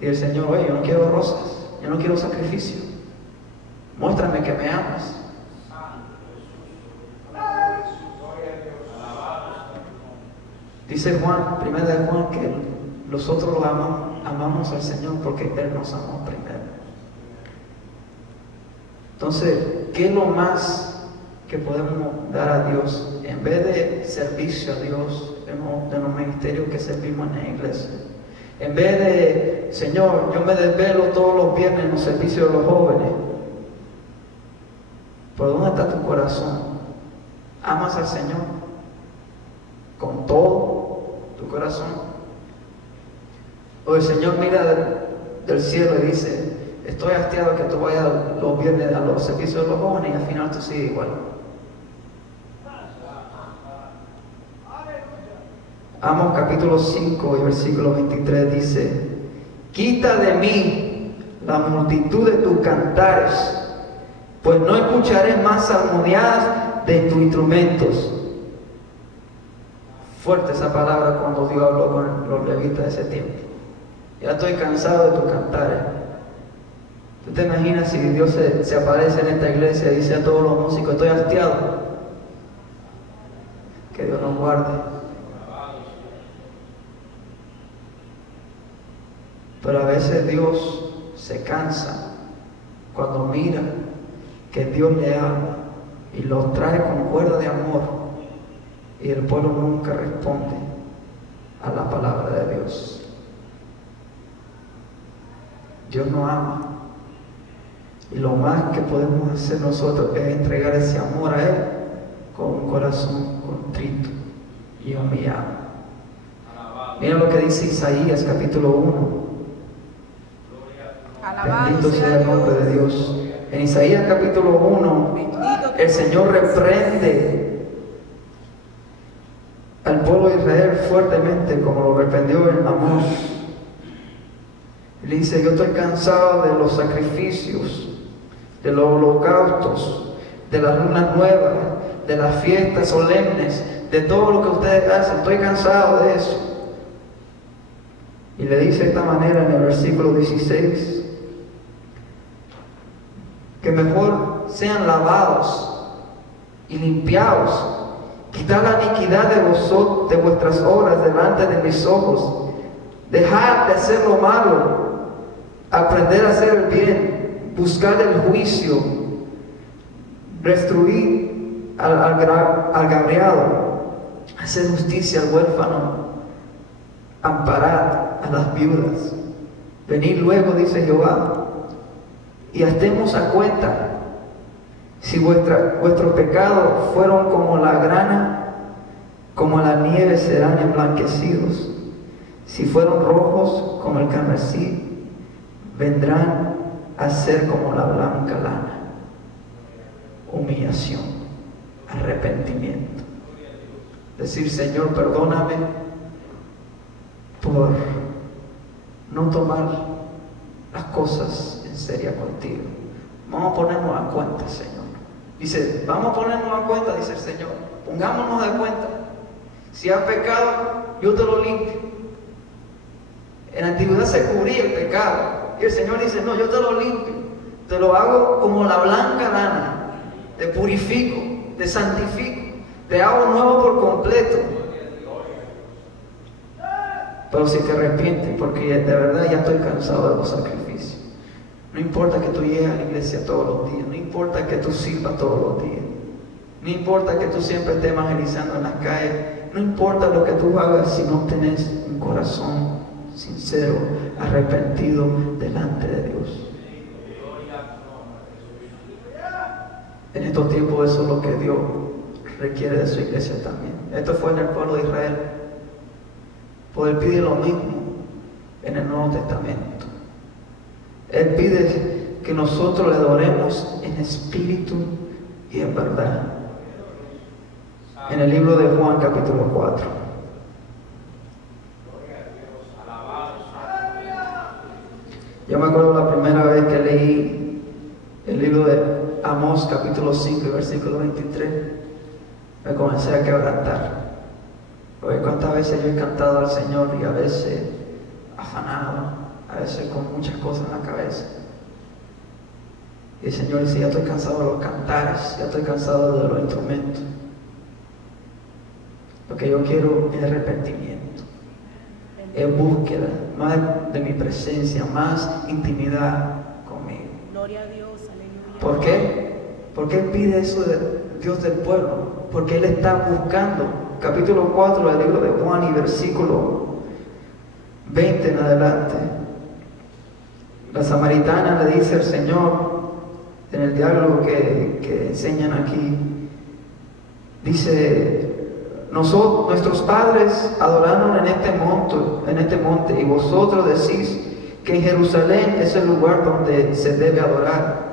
Y el Señor, oye, yo no quiero rosas, yo no quiero sacrificio. Muéstrame que me amas. Dice Juan, 1 de Juan, que nosotros lo amamos al Señor porque Él nos amó primero. Entonces, ¿qué es lo más que podemos dar a Dios en vez de servicio a Dios en los ministerios que servimos en la iglesia? En vez de, Señor, yo me desvelo todos los viernes en los servicios de los jóvenes. ¿Por dónde está tu corazón? ¿Amas al Señor con todo tu corazón? O el Señor mira del cielo y dice, estoy hastiado que tú vayas los viernes a los servicios de los jóvenes y al final tú sigues igual. Amós capítulo 5 y versículo 23 dice, quita de mí la multitud de tus cantares, pues no escucharé más salmodiadas de tus instrumentos. Fuerte esa palabra cuando Dios habló con los levitas de ese tiempo. Ya estoy cansado de tus cantares. ¿Tú te imaginas si Dios se aparece en esta iglesia y dice a todos los músicos, estoy hastiado? Que Dios nos guarde. Pero a veces Dios se cansa cuando mira que Dios le ama y los trae con cuerda de amor y el pueblo nunca responde a la palabra de Dios. Dios nos ama y lo más que podemos hacer nosotros es entregar ese amor a Él con un corazón contrito y humillado. Mira lo que dice Isaías capítulo 1. Bendito sea el nombre de Dios. En Isaías capítulo 1, el Señor reprende al pueblo de Israel fuertemente como lo reprendió en Amós. Él dice, yo estoy cansado de los sacrificios, de los holocaustos, de las lunas nuevas, de las fiestas solemnes, de todo lo que ustedes hacen. Estoy cansado de eso. Y le dice de esta manera en el versículo 16, que mejor sean lavados y limpiados. Quitad la iniquidad de vuestras obras delante de mis ojos. Dejad de hacer lo malo, aprender a hacer el bien, buscar el juicio, destruir al agraviado, hacer justicia al huérfano, amparad a las viudas. Venid luego, dice Jehová, y estemos a cuenta. Si vuestros pecados fueron como la grana, como la nieve serán emblanquecidos. Si fueron rojos como el carmesí, vendrán a ser como la blanca lana. Humillación, arrepentimiento. Decir, Señor, perdóname por no tomar las cosas en serio contigo. Vamos a ponernos a cuenta, Señor. Dice, vamos a ponernos a cuenta, dice el Señor. Pongámonos de cuenta. Si has pecado, yo te lo limpio. En la antigüedad se cubría el pecado. Y el Señor dice, no, yo te lo limpio. Te lo hago como la blanca lana. Te purifico, te santifico. Te hago nuevo por completo. Pero si te arrepientes, porque de verdad ya estoy cansado de los sacrificios. No importa que tú llegues a la iglesia todos los días. No importa que tú sirvas todos los días. No importa que tú siempre estés evangelizando en las calles. No importa lo que tú hagas si no tenés un corazón sincero, arrepentido delante de Dios. En estos tiempos eso es lo que Dios requiere de su iglesia también. Esto fue en el pueblo de Israel. Pues Él pide lo mismo en el Nuevo Testamento. Él pide que nosotros le adoremos en espíritu y en verdad. En el libro de Juan capítulo 4. Yo me acuerdo la primera vez que leí el libro de Amós capítulo 5 y versículo 23. Me comencé a quebrantar. Porque cuántas veces yo he cantado al Señor y a veces afanado, a veces con muchas cosas en la cabeza. Y el Señor dice, ya estoy cansado de los cantares, ya estoy cansado de los instrumentos. Lo que yo quiero es arrepentimiento, es búsqueda, más de mi presencia, más intimidad conmigo. Gloria a Dios, aleluya. ¿Por qué? ¿Por qué pide eso de Dios del pueblo? Porque Él está buscando. Capítulo 4 del libro de Juan y versículo 20 en adelante. La samaritana le dice al Señor, en el diálogo que enseñan aquí, dice, nuestros padres adoraron en este monte, y vosotros decís que en Jerusalén es el lugar donde se debe adorar.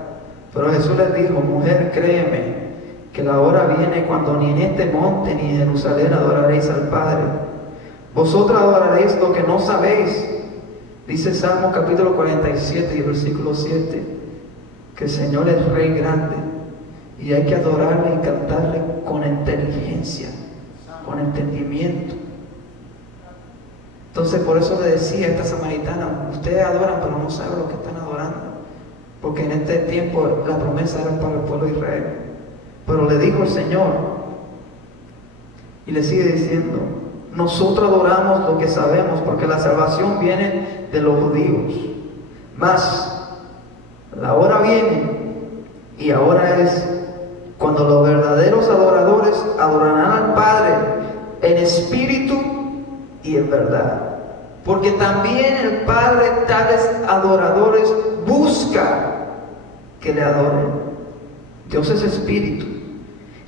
Pero Jesús les dijo, mujer, créeme, que la hora viene cuando ni en este monte ni en Jerusalén adoraréis al Padre. Vosotros adoraréis lo que no sabéis. Dice Salmo capítulo 47 y versículo 7, que el Señor es Rey grande y hay que adorarle y cantarle con inteligencia, con entendimiento. Entonces por eso le decía a esta samaritana, ustedes adoran pero no saben lo que están adorando, porque en este tiempo la promesa era para el pueblo de Israel. Pero le dijo el Señor, y le sigue diciendo, nosotros adoramos lo que sabemos, porque la salvación viene de los judíos. Mas la hora viene, y ahora es, cuando los verdaderos adoradores adorarán al Padre en espíritu y en verdad. Porque también el Padre tales adoradores busca que le adoren. Dios es espíritu,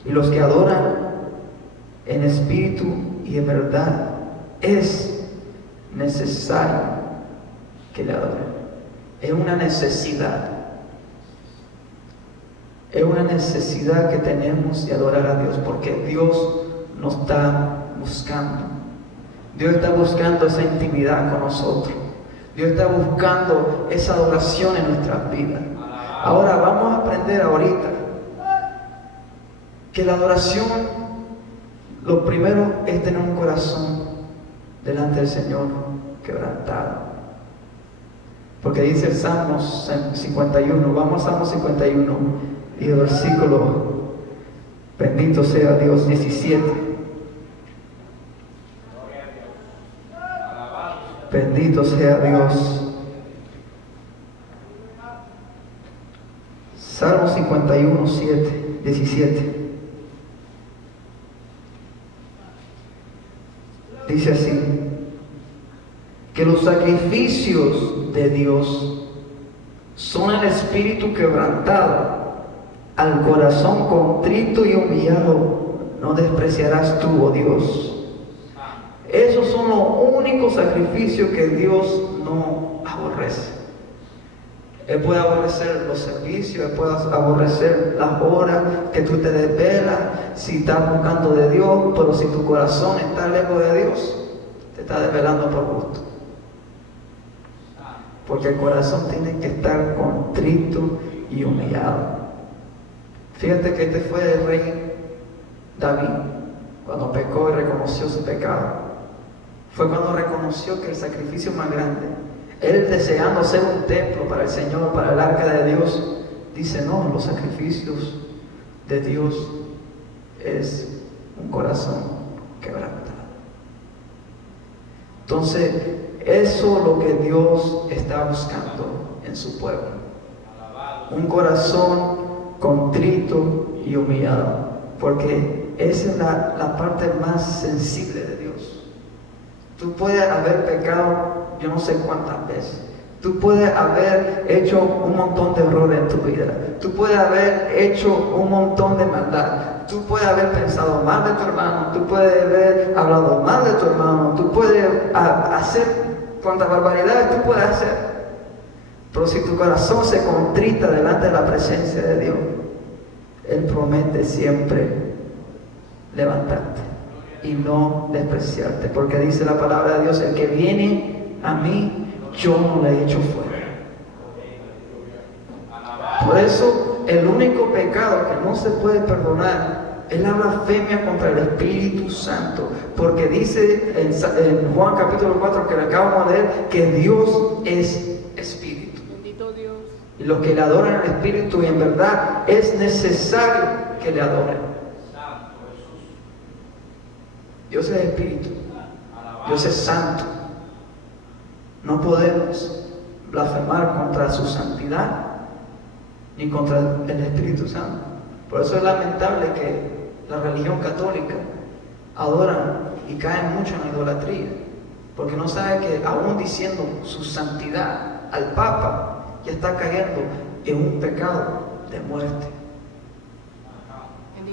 y los que adoran en espíritu y en verdad es necesario que le adoren. Es una necesidad. Es una necesidad que tenemos de adorar a Dios, porque Dios nos está buscando. Dios está buscando esa intimidad con nosotros. Dios está buscando esa adoración en nuestras vidas. Ahora vamos a aprender ahorita que la adoración, lo primero es tener un corazón delante del Señor quebrantado. Porque dice el Salmo 51, vamos al Salmo 51 y el versículo, bendito sea Dios, 17. Bendito sea Dios. Salmo 51, 17. Dice así, que los sacrificios de Dios son el espíritu quebrantado, al corazón contrito y humillado no despreciarás tú, oh Dios. Esos son los únicos sacrificios que Dios no aborrece. Él puede aborrecer los servicios, Él puede aborrecer las horas que tú te desvelas, si estás buscando de Dios, pero si tu corazón está lejos de Dios, te está desvelando por gusto. Porque el corazón tiene que estar contrito y humillado. Fíjate que este fue el rey David, cuando pecó y reconoció su pecado. Fue cuando reconoció que el sacrificio más grande, él deseando hacer un templo para el Señor, para el arca de Dios, dice, no, los sacrificios de Dios es un corazón quebrantado. Entonces, eso es lo que Dios está buscando en su pueblo. Un corazón contrito y humillado, porque esa es la parte más sensible de Dios. Tú puedes haber pecado yo no sé cuántas veces. Tú puedes haber hecho un montón de errores en tu vida. Tú puedes haber hecho un montón de maldad. Tú puedes haber pensado mal de tu hermano. Tú puedes haber hablado mal de tu hermano. Tú puedes hacer cuantas barbaridades tú puedes hacer. Pero si tu corazón se contrita delante de la presencia de Dios, Él promete siempre levantarte y no despreciarte, porque dice la palabra de Dios, el que viene a mí, yo no le echo fuera. Por eso, el único pecado que no se puede perdonar es la blasfemia contra el Espíritu Santo, porque dice en Juan capítulo 4 que le acabamos de leer, que Dios es Espíritu. Bendito Dios. Y los que le adoran al Espíritu, y en verdad es necesario que le adoren. Dios es Espíritu, Dios es Santo. No podemos blasfemar contra su santidad ni contra el Espíritu Santo. Por eso es lamentable que la religión católica adoran y caen mucho en la idolatría, porque no sabe que aún diciendo su santidad al Papa ya está cayendo en un pecado de muerte.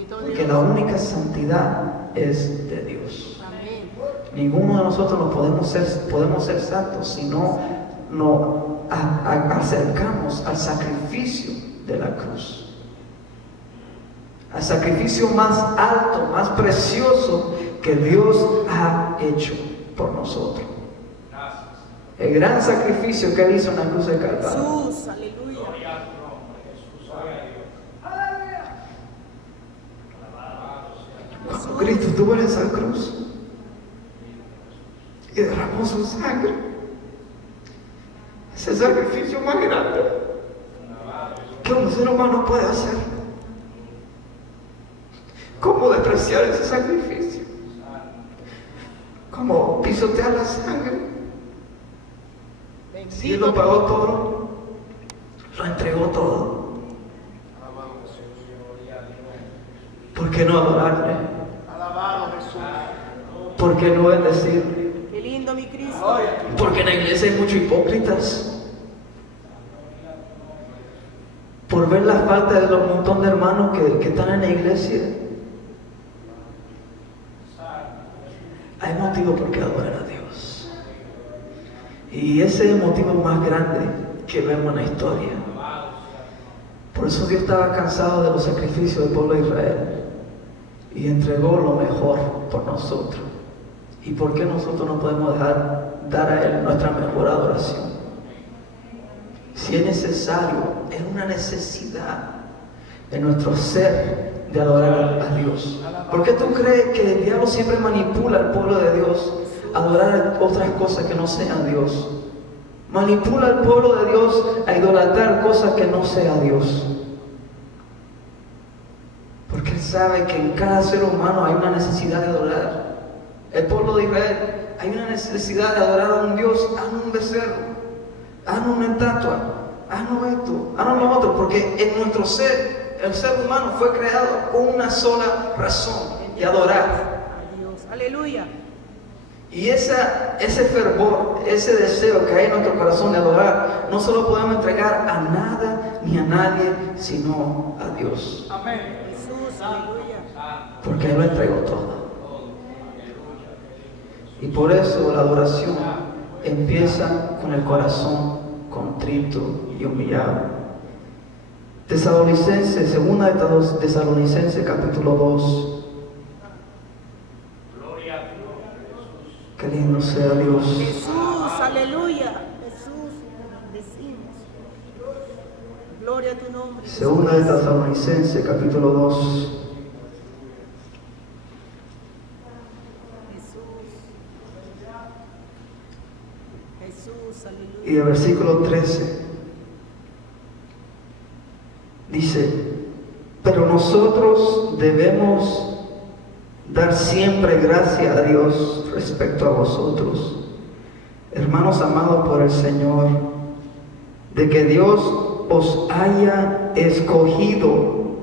Porque la única santidad es de Dios. Amén. Ninguno de nosotros podemos ser santos si no nos acercamos al sacrificio de la cruz, al sacrificio más alto, más precioso que Dios ha hecho por nosotros. El gran sacrificio que Él hizo en la cruz de Calvario. Jesús, aleluya. Cuando Cristo estuvo en esa cruz y derramó su sangre, ese sacrificio más grande que un ser humano puede hacer. ¿Cómo despreciar ese sacrificio? ¿Cómo pisotear la sangre? Si Él lo pagó todo, lo entregó todo. ¿Por qué no adorarle? Alabado Jesús. ¿Por qué no es decir? Qué lindo mi Cristo. Porque en la iglesia hay muchos hipócritas. Por ver la falta de los montón de hermanos que están en la iglesia, hay motivo por qué adorar a Dios. Y ese es el motivo más grande que vemos en la historia. Por eso Dios estaba cansado de los sacrificios del pueblo de Israel y entregó lo mejor por nosotros. ¿Y por qué nosotros no podemos dar a Él nuestra mejor adoración? si es necesario, es una necesidad en nuestro ser de adorar a Dios. ¿Por qué tú crees que el diablo siempre manipula al pueblo de Dios a adorar otras cosas que no sean Dios? Manipula al pueblo de Dios a idolatrar cosas que no sea Dios. Porque Él sabe que en cada ser humano hay una necesidad de adorar. El pueblo de Israel, hay una necesidad de adorar a un Dios. Haznos un becerro, haznos una estatua, haznos esto, haznos lo otro. Porque en nuestro ser, el ser humano fue creado con una sola razón: de adorar A Dios. Aleluya. Y ese fervor, ese deseo que hay en nuestro corazón de adorar, no solo podemos entregar a nada ni a nadie, sino a Dios. Amén. Jesús. Aleluya. Porque Él lo entregó todo. Y por eso la adoración empieza con el corazón contrito y humillado. Tesalonicenses, segunda de Tesalonicenses, capítulo 2. Qué lindo sea Dios. Jesús. Aleluya. Jesús. Decimos. Gloria a tu nombre. Segunda de Tesalonicenses, capítulo 2. Jesús. Aleluya. Y el versículo 13 dice: pero nosotros debemos dar siempre gracias a Dios respecto a vosotros, hermanos amados por el Señor, de que Dios os haya escogido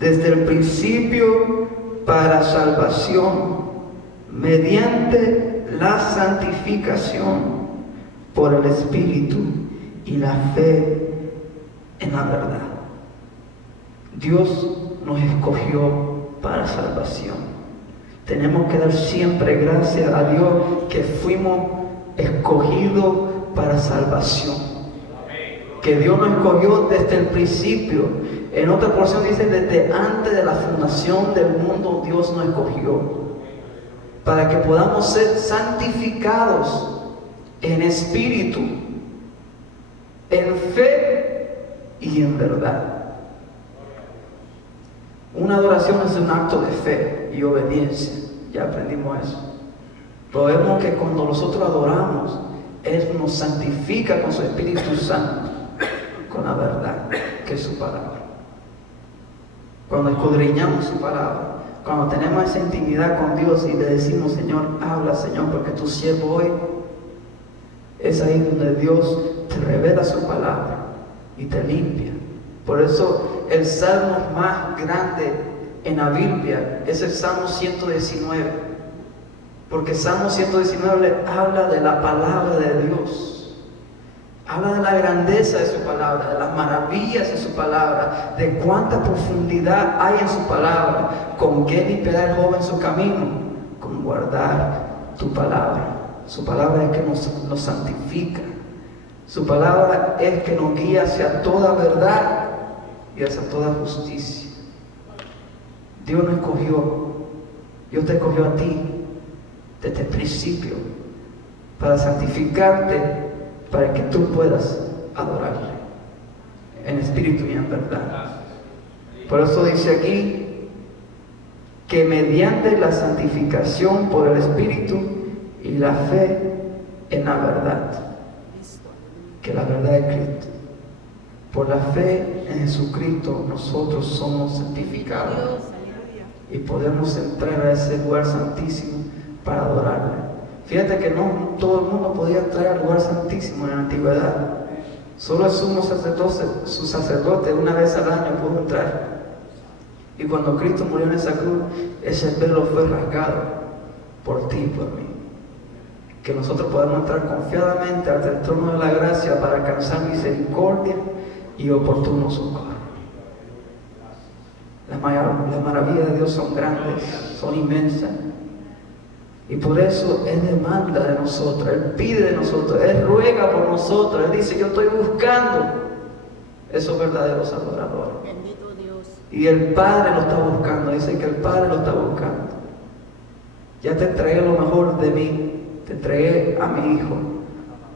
desde el principio para salvación, mediante la santificación por el Espíritu y la fe en la verdad. Dios nos escogió para salvación. Tenemos que dar siempre gracias a Dios que fuimos escogidos para salvación. Que Dios nos escogió desde el principio. En otra porción dice: desde antes de la fundación del mundo Dios nos escogió para que podamos ser santificados en espíritu, en fe y en verdad. Una adoración es un acto de fe y obediencia. Ya aprendimos eso. Pero vemos que cuando nosotros adoramos, Él nos santifica con su Espíritu Santo, con la verdad, que es su palabra. Cuando escudriñamos su palabra, cuando tenemos esa intimidad con Dios y le decimos: Señor, habla, Señor, porque tu siervo hoy, es ahí donde Dios te revela su palabra y te limpia. Por eso el salmo más grande en la Biblia es el Salmo 119. Porque Salmo 119 habla de la palabra de Dios. Habla de la grandeza de su palabra, de las maravillas de su palabra, de cuánta profundidad hay en su palabra. ¿Con qué limpiará el joven su camino? Con guardar tu palabra. Su palabra es que nos santifica. Su palabra es que nos guía hacia toda verdad y hacia toda justicia. Dios nos escogió. Dios te escogió a ti desde el principio para santificarte, para que tú puedas adorarle en espíritu y en verdad. Por eso dice aquí que mediante la santificación por el Espíritu y la fe en la verdad, que la verdad es Cristo. Por la fe en Jesucristo nosotros somos santificados y podemos entrar a ese lugar santísimo para adorarle. Fíjate que no todo el mundo podía entrar al lugar santísimo en la antigüedad. Solo el sumo sacerdote, su sacerdote, una vez al año pudo entrar. Y cuando Cristo murió en esa cruz, ese velo fue rasgado por ti y por mí. Que nosotros podamos entrar confiadamente ante el trono de la gracia para alcanzar misericordia y oportuno socorro. Las maravillas de Dios son grandes, son inmensas. Y por eso Él demanda de nosotros, Él pide de nosotros, Él ruega por nosotros. Él dice: yo estoy buscando esos verdaderos adoradores. Bendito Dios. Y el Padre lo está buscando, dice que el Padre lo está buscando. Ya te entregué lo mejor de mí, te entregué a mi Hijo.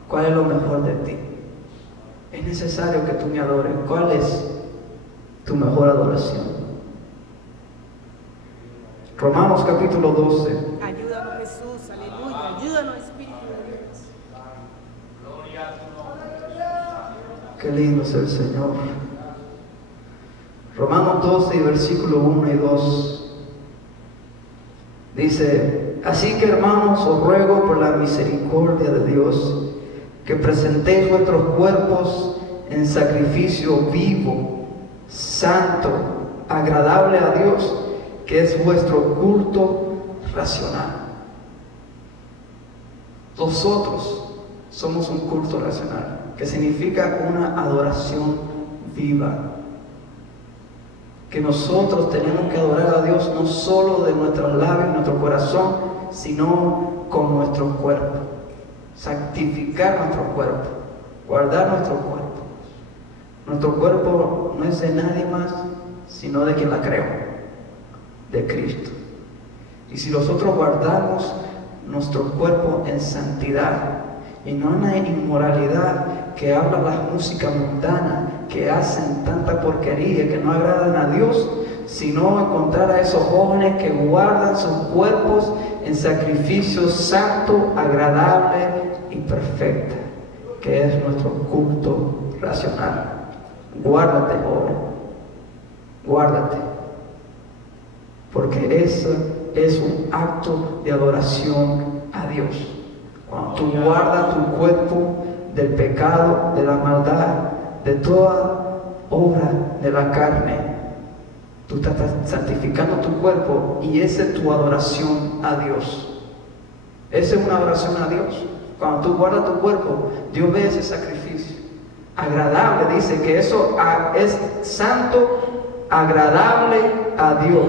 ¿Cuál es lo mejor de ti? Es necesario que tú me adores. ¿Cuál es tu mejor adoración? Romanos capítulo 12. Ayúdanos, Jesús, aleluya. Ayúdanos, Espíritu de Dios. Qué lindo es el Señor. Romanos 12 y versículo 1 y 2. Dice: así que, hermanos, os ruego por la misericordia de Dios que presentéis vuestros cuerpos en sacrificio vivo, santo, agradable a Dios, que es vuestro culto racional. Nosotros somos un culto racional, que significa una adoración viva. Que nosotros tenemos que adorar a Dios no solo de nuestros labios, nuestro corazón, sino con nuestro cuerpo. Santificar nuestro cuerpo, guardar nuestro cuerpo. Nuestro cuerpo no es de nadie más, sino de quien la creó, de Cristo. Y si nosotros guardamos nuestro cuerpo en santidad y no en la inmoralidad que habla la música mundana, que hacen tanta porquería que no agradan a Dios, sino encontrar a esos jóvenes que guardan sus cuerpos en sacrificio santo, agradable y perfecto, que es nuestro culto racional. Guárdate, joven, guárdate, porque eso es un acto de adoración a Dios. Cuando tú guardas tu cuerpo del pecado, de la maldad, de toda obra de la carne, tú estás santificando tu cuerpo y esa es tu adoración a Dios. Esa es una adoración a Dios. Cuando tú guardas tu cuerpo, Dios ve ese sacrificio. Agradable, dice que eso es santo, agradable a Dios.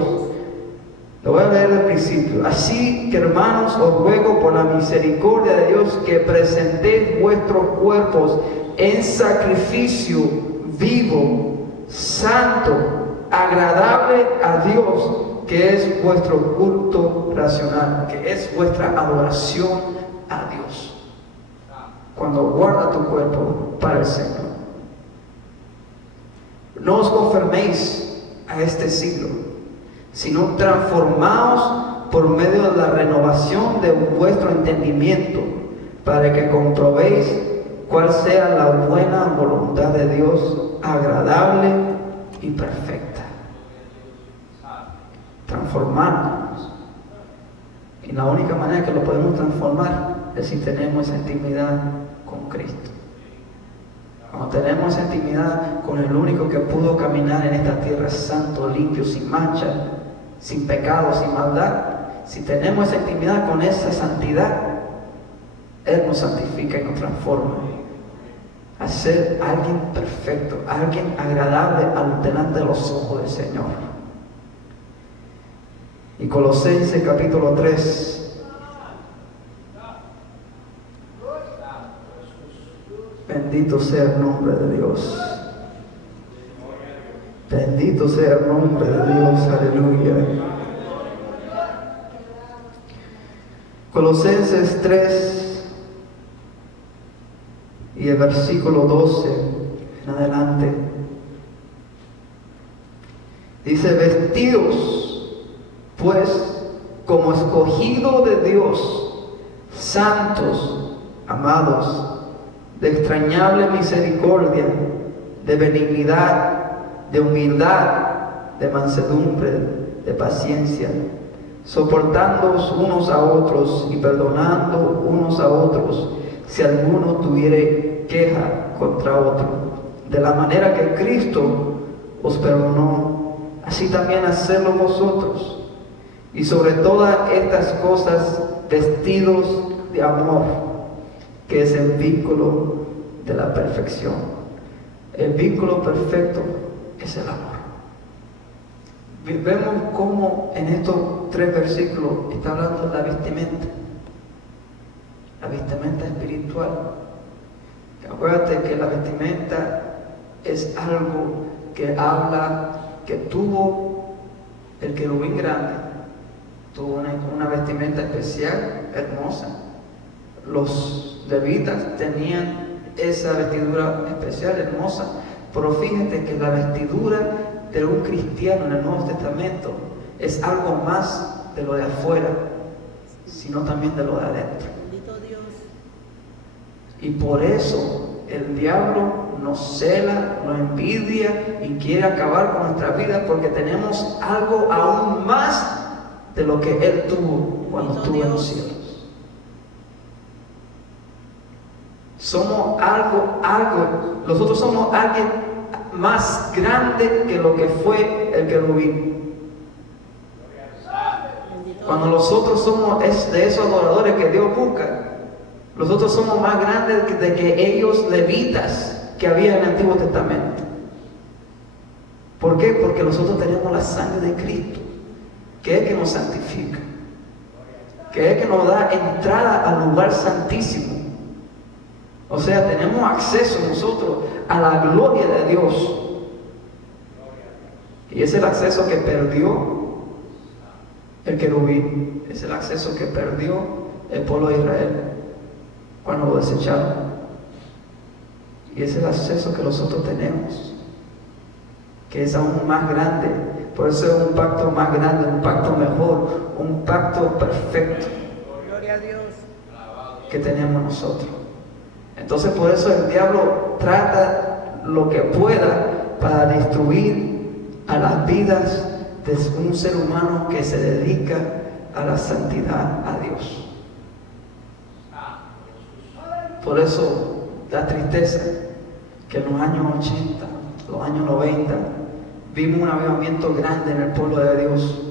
Lo voy a leer del principio. Así que, hermanos, os ruego por la misericordia de Dios que presentéis vuestros cuerpos en sacrificio vivo, santo, agradable a Dios, que es vuestro culto racional, que es vuestra adoración a Dios. Cuando guarda tu cuerpo para el Señor. No os conforméis a este siglo, sino transformaos por medio de la renovación de vuestro entendimiento, para que comprobéis cuál sea la buena voluntad de Dios, agradable y perfecta. Transformarnos. Y la única manera que lo podemos transformar es si tenemos esa intimidad con Cristo. Cuando tenemos esa intimidad con el único que pudo caminar en esta tierra santo, limpio, sin mancha, sin pecado, sin maldad, si tenemos esa intimidad con esa santidad, Él nos santifica y nos transforma a ser alguien perfecto, alguien agradable delante de los ojos del Señor. Y Colosenses capítulo 3. Bendito sea el nombre de Dios. Bendito sea el nombre de Dios. Aleluya. Colosenses 3 y el versículo 12 en adelante. Dice: vestidos pues como escogido de Dios, santos, amados, de extrañable misericordia, de benignidad, de humildad, de mansedumbre, de paciencia, soportándoos unos a otros y perdonando unos a otros, si alguno tuviere queja contra otro. De la manera que Cristo os perdonó, así también hacedlo vosotros. Y sobre todas estas cosas, vestidos de amor, que es el vínculo de la perfección. El vínculo perfecto es el amor. Vemos cómo en estos 3 versículos está hablando de la vestimenta espiritual. Acuérdate que la vestimenta es algo que habla, que tuvo el querubín grande, tuvo una vestimenta especial, hermosa. Los levitas tenían esa vestidura especial, hermosa, pero fíjate que la vestidura de un cristiano en el Nuevo Testamento es algo más de lo de afuera, sino también de lo de adentro. Bendito Dios. Y por eso el diablo nos cela, nos envidia y quiere acabar con nuestra vida, porque tenemos algo aún más de lo que él tuvo cuando estuvo en los cielos. Somos nosotros somos alguien más grande que lo que fue el querubín. Cuando nosotros somos de esos adoradores que Dios busca, nosotros somos más grandes de que ellos levitas que había en el Antiguo Testamento. ¿Por qué? Porque nosotros tenemos la sangre de Cristo, que es que nos santifica, que es que nos da entrada al lugar santísimo. O sea, tenemos acceso nosotros a la gloria de Dios. Y es el acceso que perdió el querubín, es el acceso que perdió el pueblo de Israel cuando lo desecharon. Y es el acceso que nosotros tenemos, que es aún más grande. Por eso es un pacto más grande, un pacto mejor, un pacto perfecto. Gloria a Dios. Que tenemos nosotros. Entonces por eso el diablo trata lo que pueda para destruir a las vidas de un ser humano que se dedica a la santidad a Dios. Por eso da tristeza que en los años 80, los años 90, vimos un avivamiento grande en el pueblo de Dios.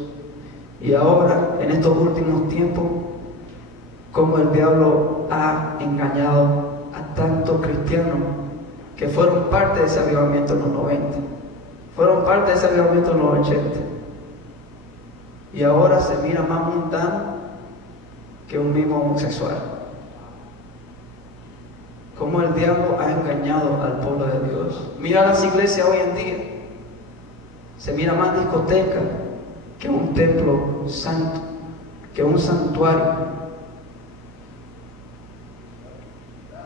Y ahora, en estos últimos tiempos, como el diablo ha engañado a tantos cristianos que fueron parte de ese avivamiento en los 90, fueron parte de ese avivamiento en los 80, y ahora se mira más mundano que un mismo homosexual. Como el diablo ha engañado al pueblo de Dios. Mira las iglesias hoy en día, se mira más discoteca que un templo santo, que un santuario.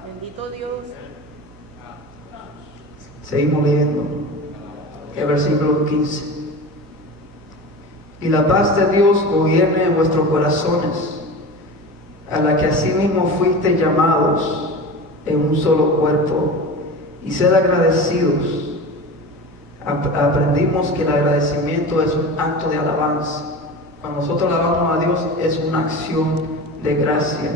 Bendito Dios. Seguimos leyendo el versículo 15. Y la paz de Dios gobierne en vuestros corazones, a la que asimismo fuiste llamados en un solo cuerpo, y sed agradecidos. Aprendimos que el agradecimiento es un acto de alabanza. Cuando nosotros alabamos a Dios es una acción de gracia.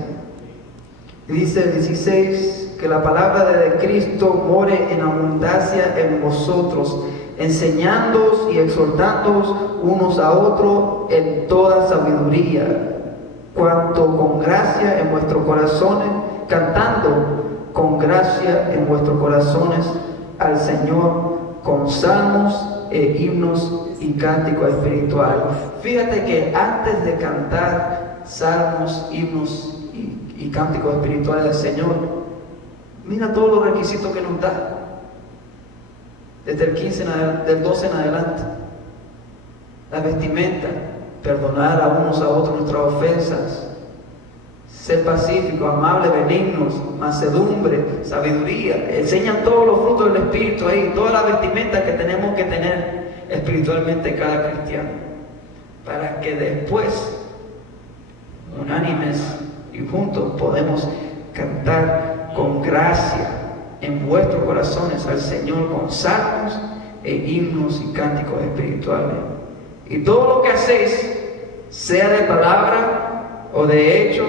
Y dice el 16, que la palabra de Cristo more en abundancia en vosotros, enseñándoos y exhortándoos unos a otros en toda sabiduría, cuanto con gracia en vuestros corazones, cantando con gracia en vuestros corazones al Señor, con salmos e himnos y cánticos espirituales. Fíjate que antes de cantar salmos, himnos y cánticos espirituales del Señor, mira todos los requisitos que nos da. Desde el 15 del 12 en adelante. La vestimenta, perdonar a unos a otros nuestras ofensas, ser pacíficos, amables, benignos, mansedumbre, sabiduría. Enseñan todos los frutos del Espíritu ahí, todas las vestimentas que tenemos que tener espiritualmente cada cristiano, para que después, unánimes y juntos, podemos cantar con gracia en vuestros corazones al Señor con salmos e himnos y cánticos espirituales. Y todo lo que hacéis, sea de palabra o de hecho,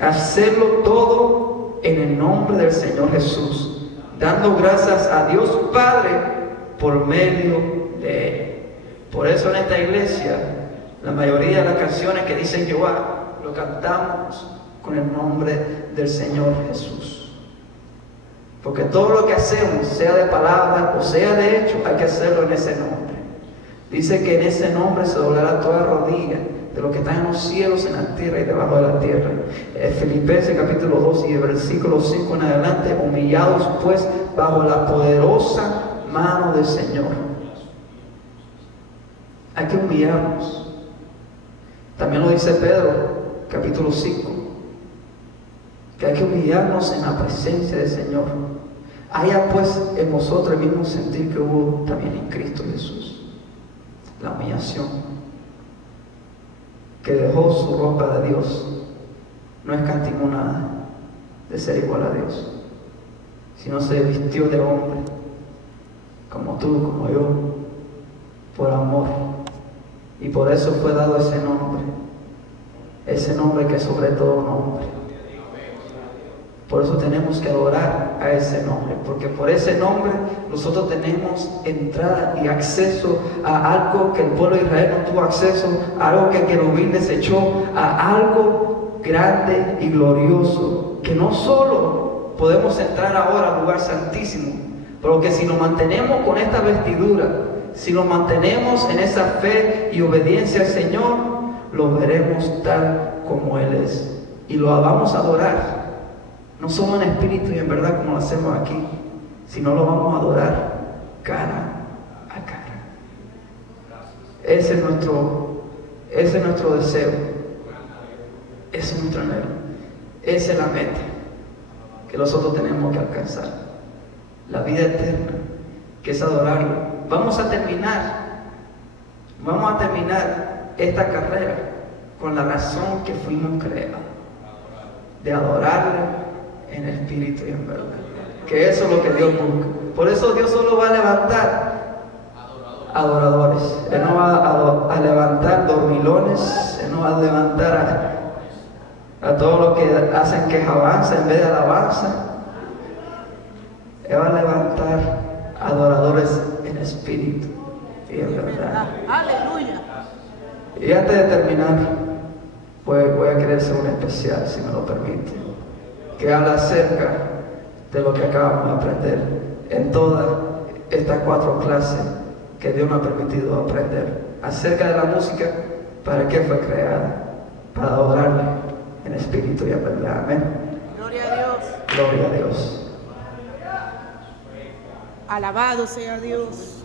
hacedlo todo en el nombre del Señor Jesús, dando gracias a Dios Padre por medio de Él. Por eso en esta iglesia, la mayoría de las canciones que dicen Jehová, lo cantamos con el nombre del Señor Jesús. Porque todo lo que hacemos, sea de palabra o sea de hecho, hay que hacerlo en ese nombre. Dice que en ese nombre se doblará toda rodilla de lo que está en los cielos, en la tierra y debajo de la tierra. Filipenses capítulo 2 y el versículo 5 en adelante, humillados pues bajo la poderosa mano del Señor. Hay que humillarnos. También lo dice Pedro, capítulo 5. que hay que humillarnos en la presencia del Señor. Haya pues en vosotros el mismo sentir que hubo también en Cristo Jesús. La humillación, que dejó su ropa de Dios, no escatimó nada de ser igual a Dios, sino se vistió de hombre, como tú, como yo, por amor. Y por eso fue dado ese nombre que es sobre todo nombre. Por eso tenemos que adorar a ese nombre, porque por ese nombre nosotros tenemos entrada y acceso a algo que el pueblo de Israel no tuvo acceso, a algo que el querubín desechó, a algo grande y glorioso, que no solo podemos entrar ahora al lugar santísimo, pero que si nos mantenemos con esta vestidura, si nos mantenemos en esa fe y obediencia al Señor, lo veremos tal como Él es, y lo vamos a adorar. No solo en espíritu y en verdad como lo hacemos aquí, sino lo vamos a adorar cara a cara. Ese es nuestro deseo. Ese es nuestro anhelo. Esa es la meta que nosotros tenemos que alcanzar. La vida eterna, que es adorarlo. Vamos a terminar esta carrera con la razón que fuimos creados, de adorarle en espíritu y en verdad, que eso es lo que Dios busca. Por eso Dios solo va a levantar adoradores. Él no va a levantar dormilones. Él no va a levantar a todos los que hacen quejabanza en vez de alabanza. Él va a levantar adoradores en espíritu y en verdad. Aleluya. Y antes de terminar, pues voy a querer hacer un especial, si me lo permite, que habla acerca de lo que acabamos de aprender en todas estas 4 clases que Dios nos ha permitido aprender acerca de la música. ¿Para qué fue creada? Para adorarle en espíritu y en verdad. Amén. Gloria a Dios. Gloria a Dios. Alabado sea Dios.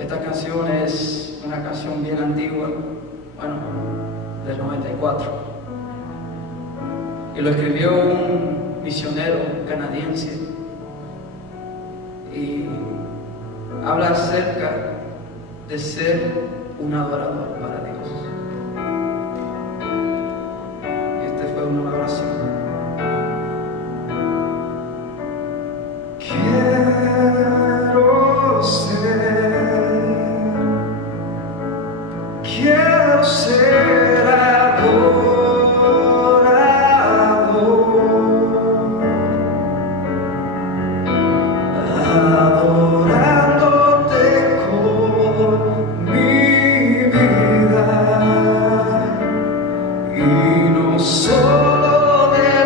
Esta canción es una canción bien antigua, bueno, del 94. Y lo escribió un misionero canadiense. Y habla acerca de ser un adorador para Dios. Esta fue una oración. Quiero ser adorado, adorándote con mi vida, y no solo de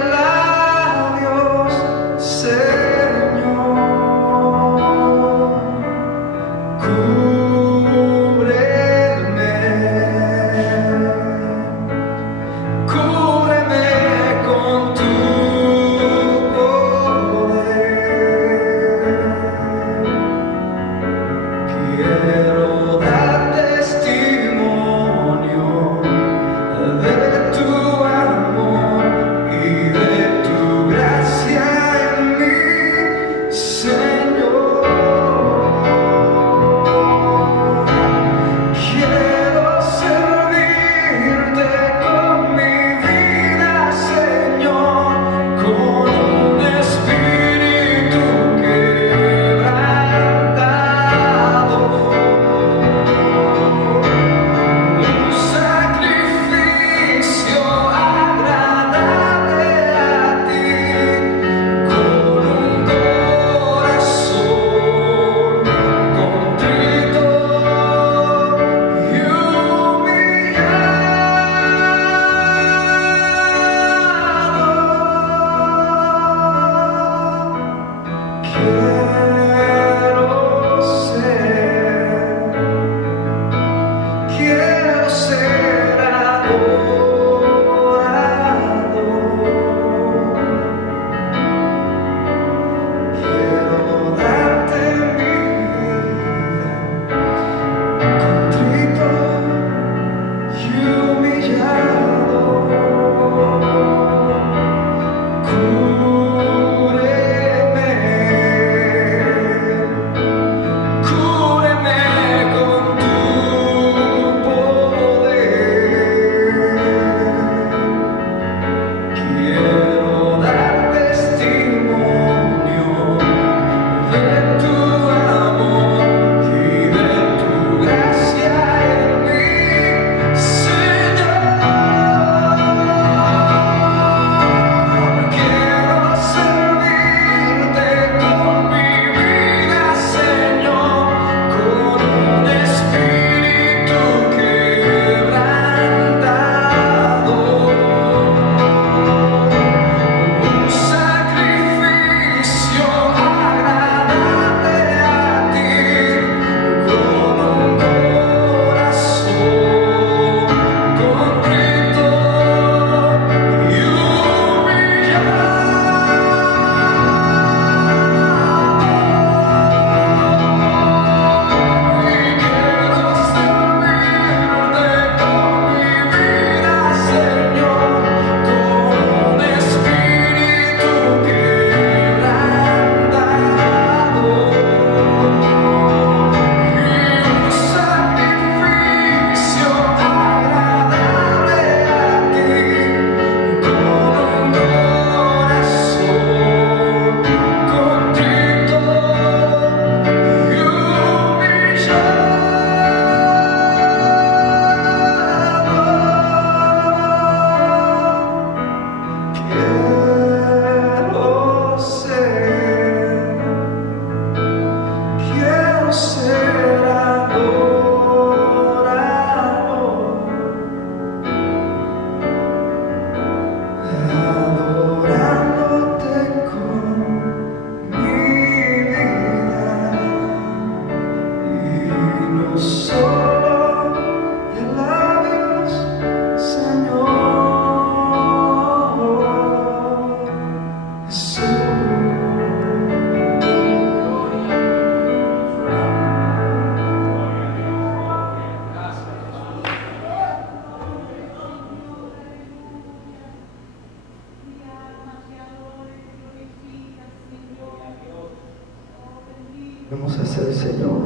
Ayúdanos a ser, Señor,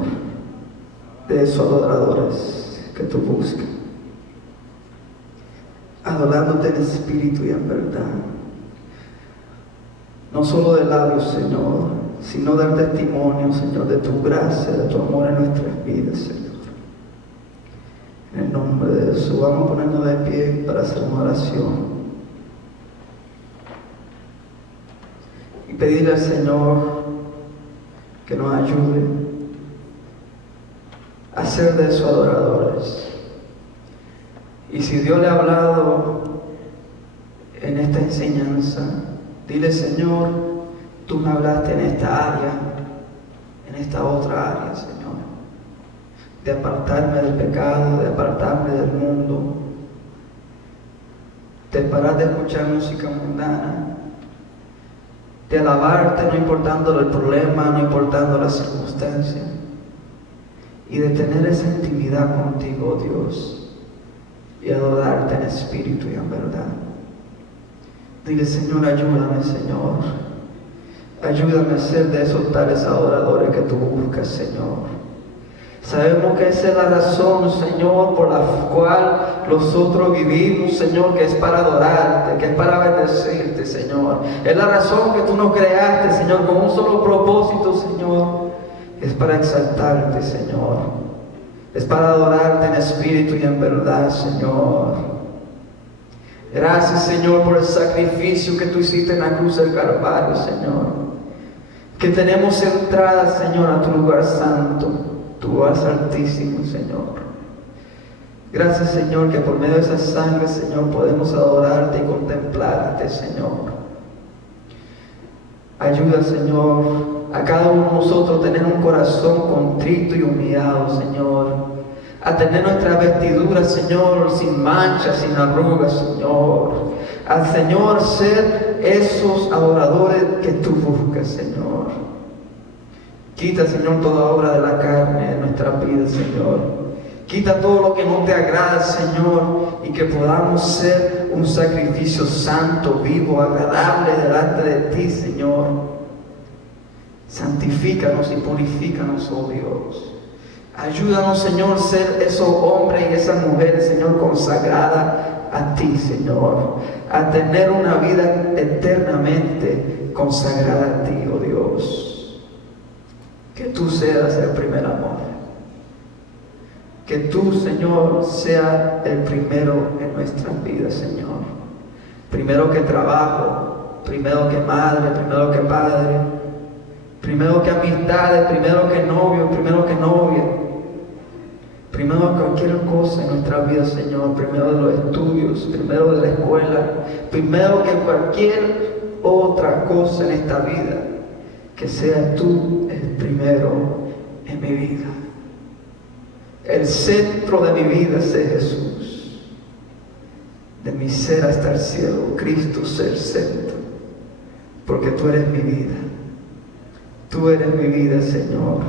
de esos adoradores que tú buscas, adorándote en espíritu y en verdad. No solo de labios, Señor, sino dar testimonio, Señor, de tu gracia, de tu amor en nuestras vidas, Señor. En el nombre de Jesús, vamos a ponernos de pie para hacer una oración. Y pedirle al Señor que nos ayude a ser de esos adoradores. Y si Dios le ha hablado en esta enseñanza, dile: Señor, tú me hablaste en esta área, en esta otra área, Señor, de apartarme del pecado, de apartarme del mundo, de parar de escuchar música mundana, de alabarte no importando el problema, no importando las circunstancias, y de tener esa intimidad contigo, Dios, y adorarte en espíritu y en verdad. Dile: Señor, ayúdame, Señor. Ayúdame a ser de esos tales adoradores que tú buscas, Señor. Sabemos que esa es la razón, Señor, por la cual nosotros vivimos, Señor, que es para adorarte, que es para bendecirte, Señor. Es la razón que tú nos creaste, Señor, con un solo propósito, Señor. Es para exaltarte, Señor. Es para adorarte en espíritu y en verdad, Señor. Gracias, Señor, por el sacrificio que tú hiciste en la cruz del Calvario, Señor. Que tenemos entrada, Señor, a tu lugar santo, tu lugar altísimo, Señor. Gracias, Señor, que por medio de esa sangre, Señor, podemos adorarte y contemplarte, Señor. Ayuda, Señor, a cada uno de nosotros a tener un corazón contrito y humillado, Señor. A tener nuestra vestidura, Señor, sin manchas, sin arrugas, Señor. Al Señor ser esos adoradores que tú buscas, Señor. Quita, Señor, toda obra de la carne de nuestra vida, Señor. Quita todo lo que no te agrada, Señor, y que podamos ser un sacrificio santo, vivo, agradable delante de ti, Señor. Santifícanos y purifícanos, oh Dios. Ayúdanos, Señor, ser esos hombres y esas mujeres, Señor, consagradas a ti, Señor. A tener una vida eternamente consagrada a ti, oh Dios. Que tú seas el primer amor. Que tú, Señor, seas el primero en nuestras vidas, Señor. Primero que trabajo, primero que madre, primero que padre, primero que amistades, primero que novio, primero que novia. Primero cualquier cosa en nuestra vida, Señor. Primero de los estudios, primero de la escuela, primero que cualquier otra cosa en esta vida. Que seas tú el primero en mi vida. El centro de mi vida sea Jesús. De mi ser hasta el cielo, Cristo sea el centro. Porque tú eres mi vida. Tú eres mi vida, Señor.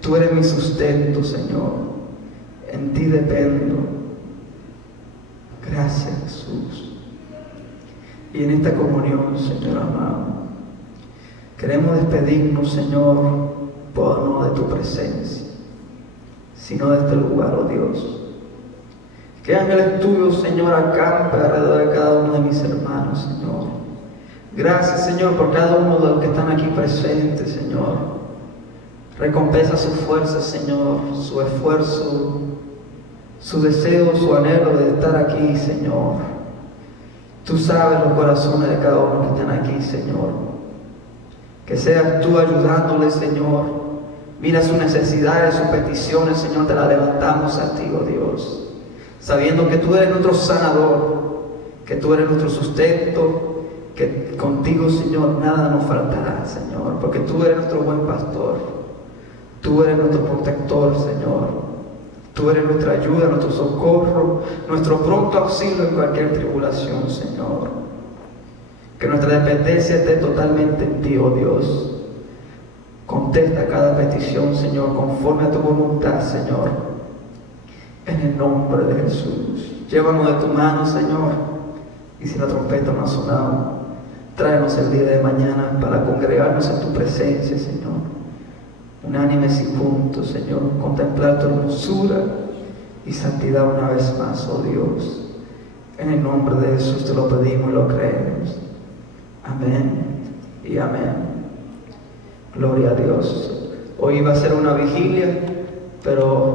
Tú eres mi sustento, Señor. En ti dependo. Gracias, Jesús. Y en esta comunión, Señor amado, queremos despedirnos, Señor, no de tu presencia, sino de este lugar, oh Dios. Que ángeles tuyos, Señor, acampe alrededor de cada uno de mis hermanos, Señor. Gracias, Señor, por cada uno de los que están aquí presentes, Señor. Recompensa su fuerza, Señor, su esfuerzo, su deseo, su anhelo de estar aquí, Señor. Tú sabes los corazones de cada uno que están aquí, Señor. Que seas tú ayudándoles, Señor. Mira sus necesidades, sus peticiones, Señor, te las levantamos a ti, oh Dios. Sabiendo que tú eres nuestro sanador, que tú eres nuestro sustento, que contigo, Señor, nada nos faltará, Señor. Porque tú eres nuestro buen pastor. Tú eres nuestro protector, Señor. Tú eres nuestra ayuda, nuestro socorro, nuestro pronto auxilio en cualquier tribulación, Señor. Que nuestra dependencia esté totalmente en ti, oh Dios. Contesta cada petición, Señor, conforme a tu voluntad, Señor. En el nombre de Jesús. Llévanos de tu mano, Señor. Y si la trompeta no ha sonado, tráenos el día de mañana para congregarnos en tu presencia, Señor. unánimes y juntos, Señor, contemplar tu hermosura y santidad una vez más, oh Dios. En el nombre de Jesús te lo pedimos y lo creemos. Amén y amén. Gloria a Dios. Hoy iba a ser una vigilia, pero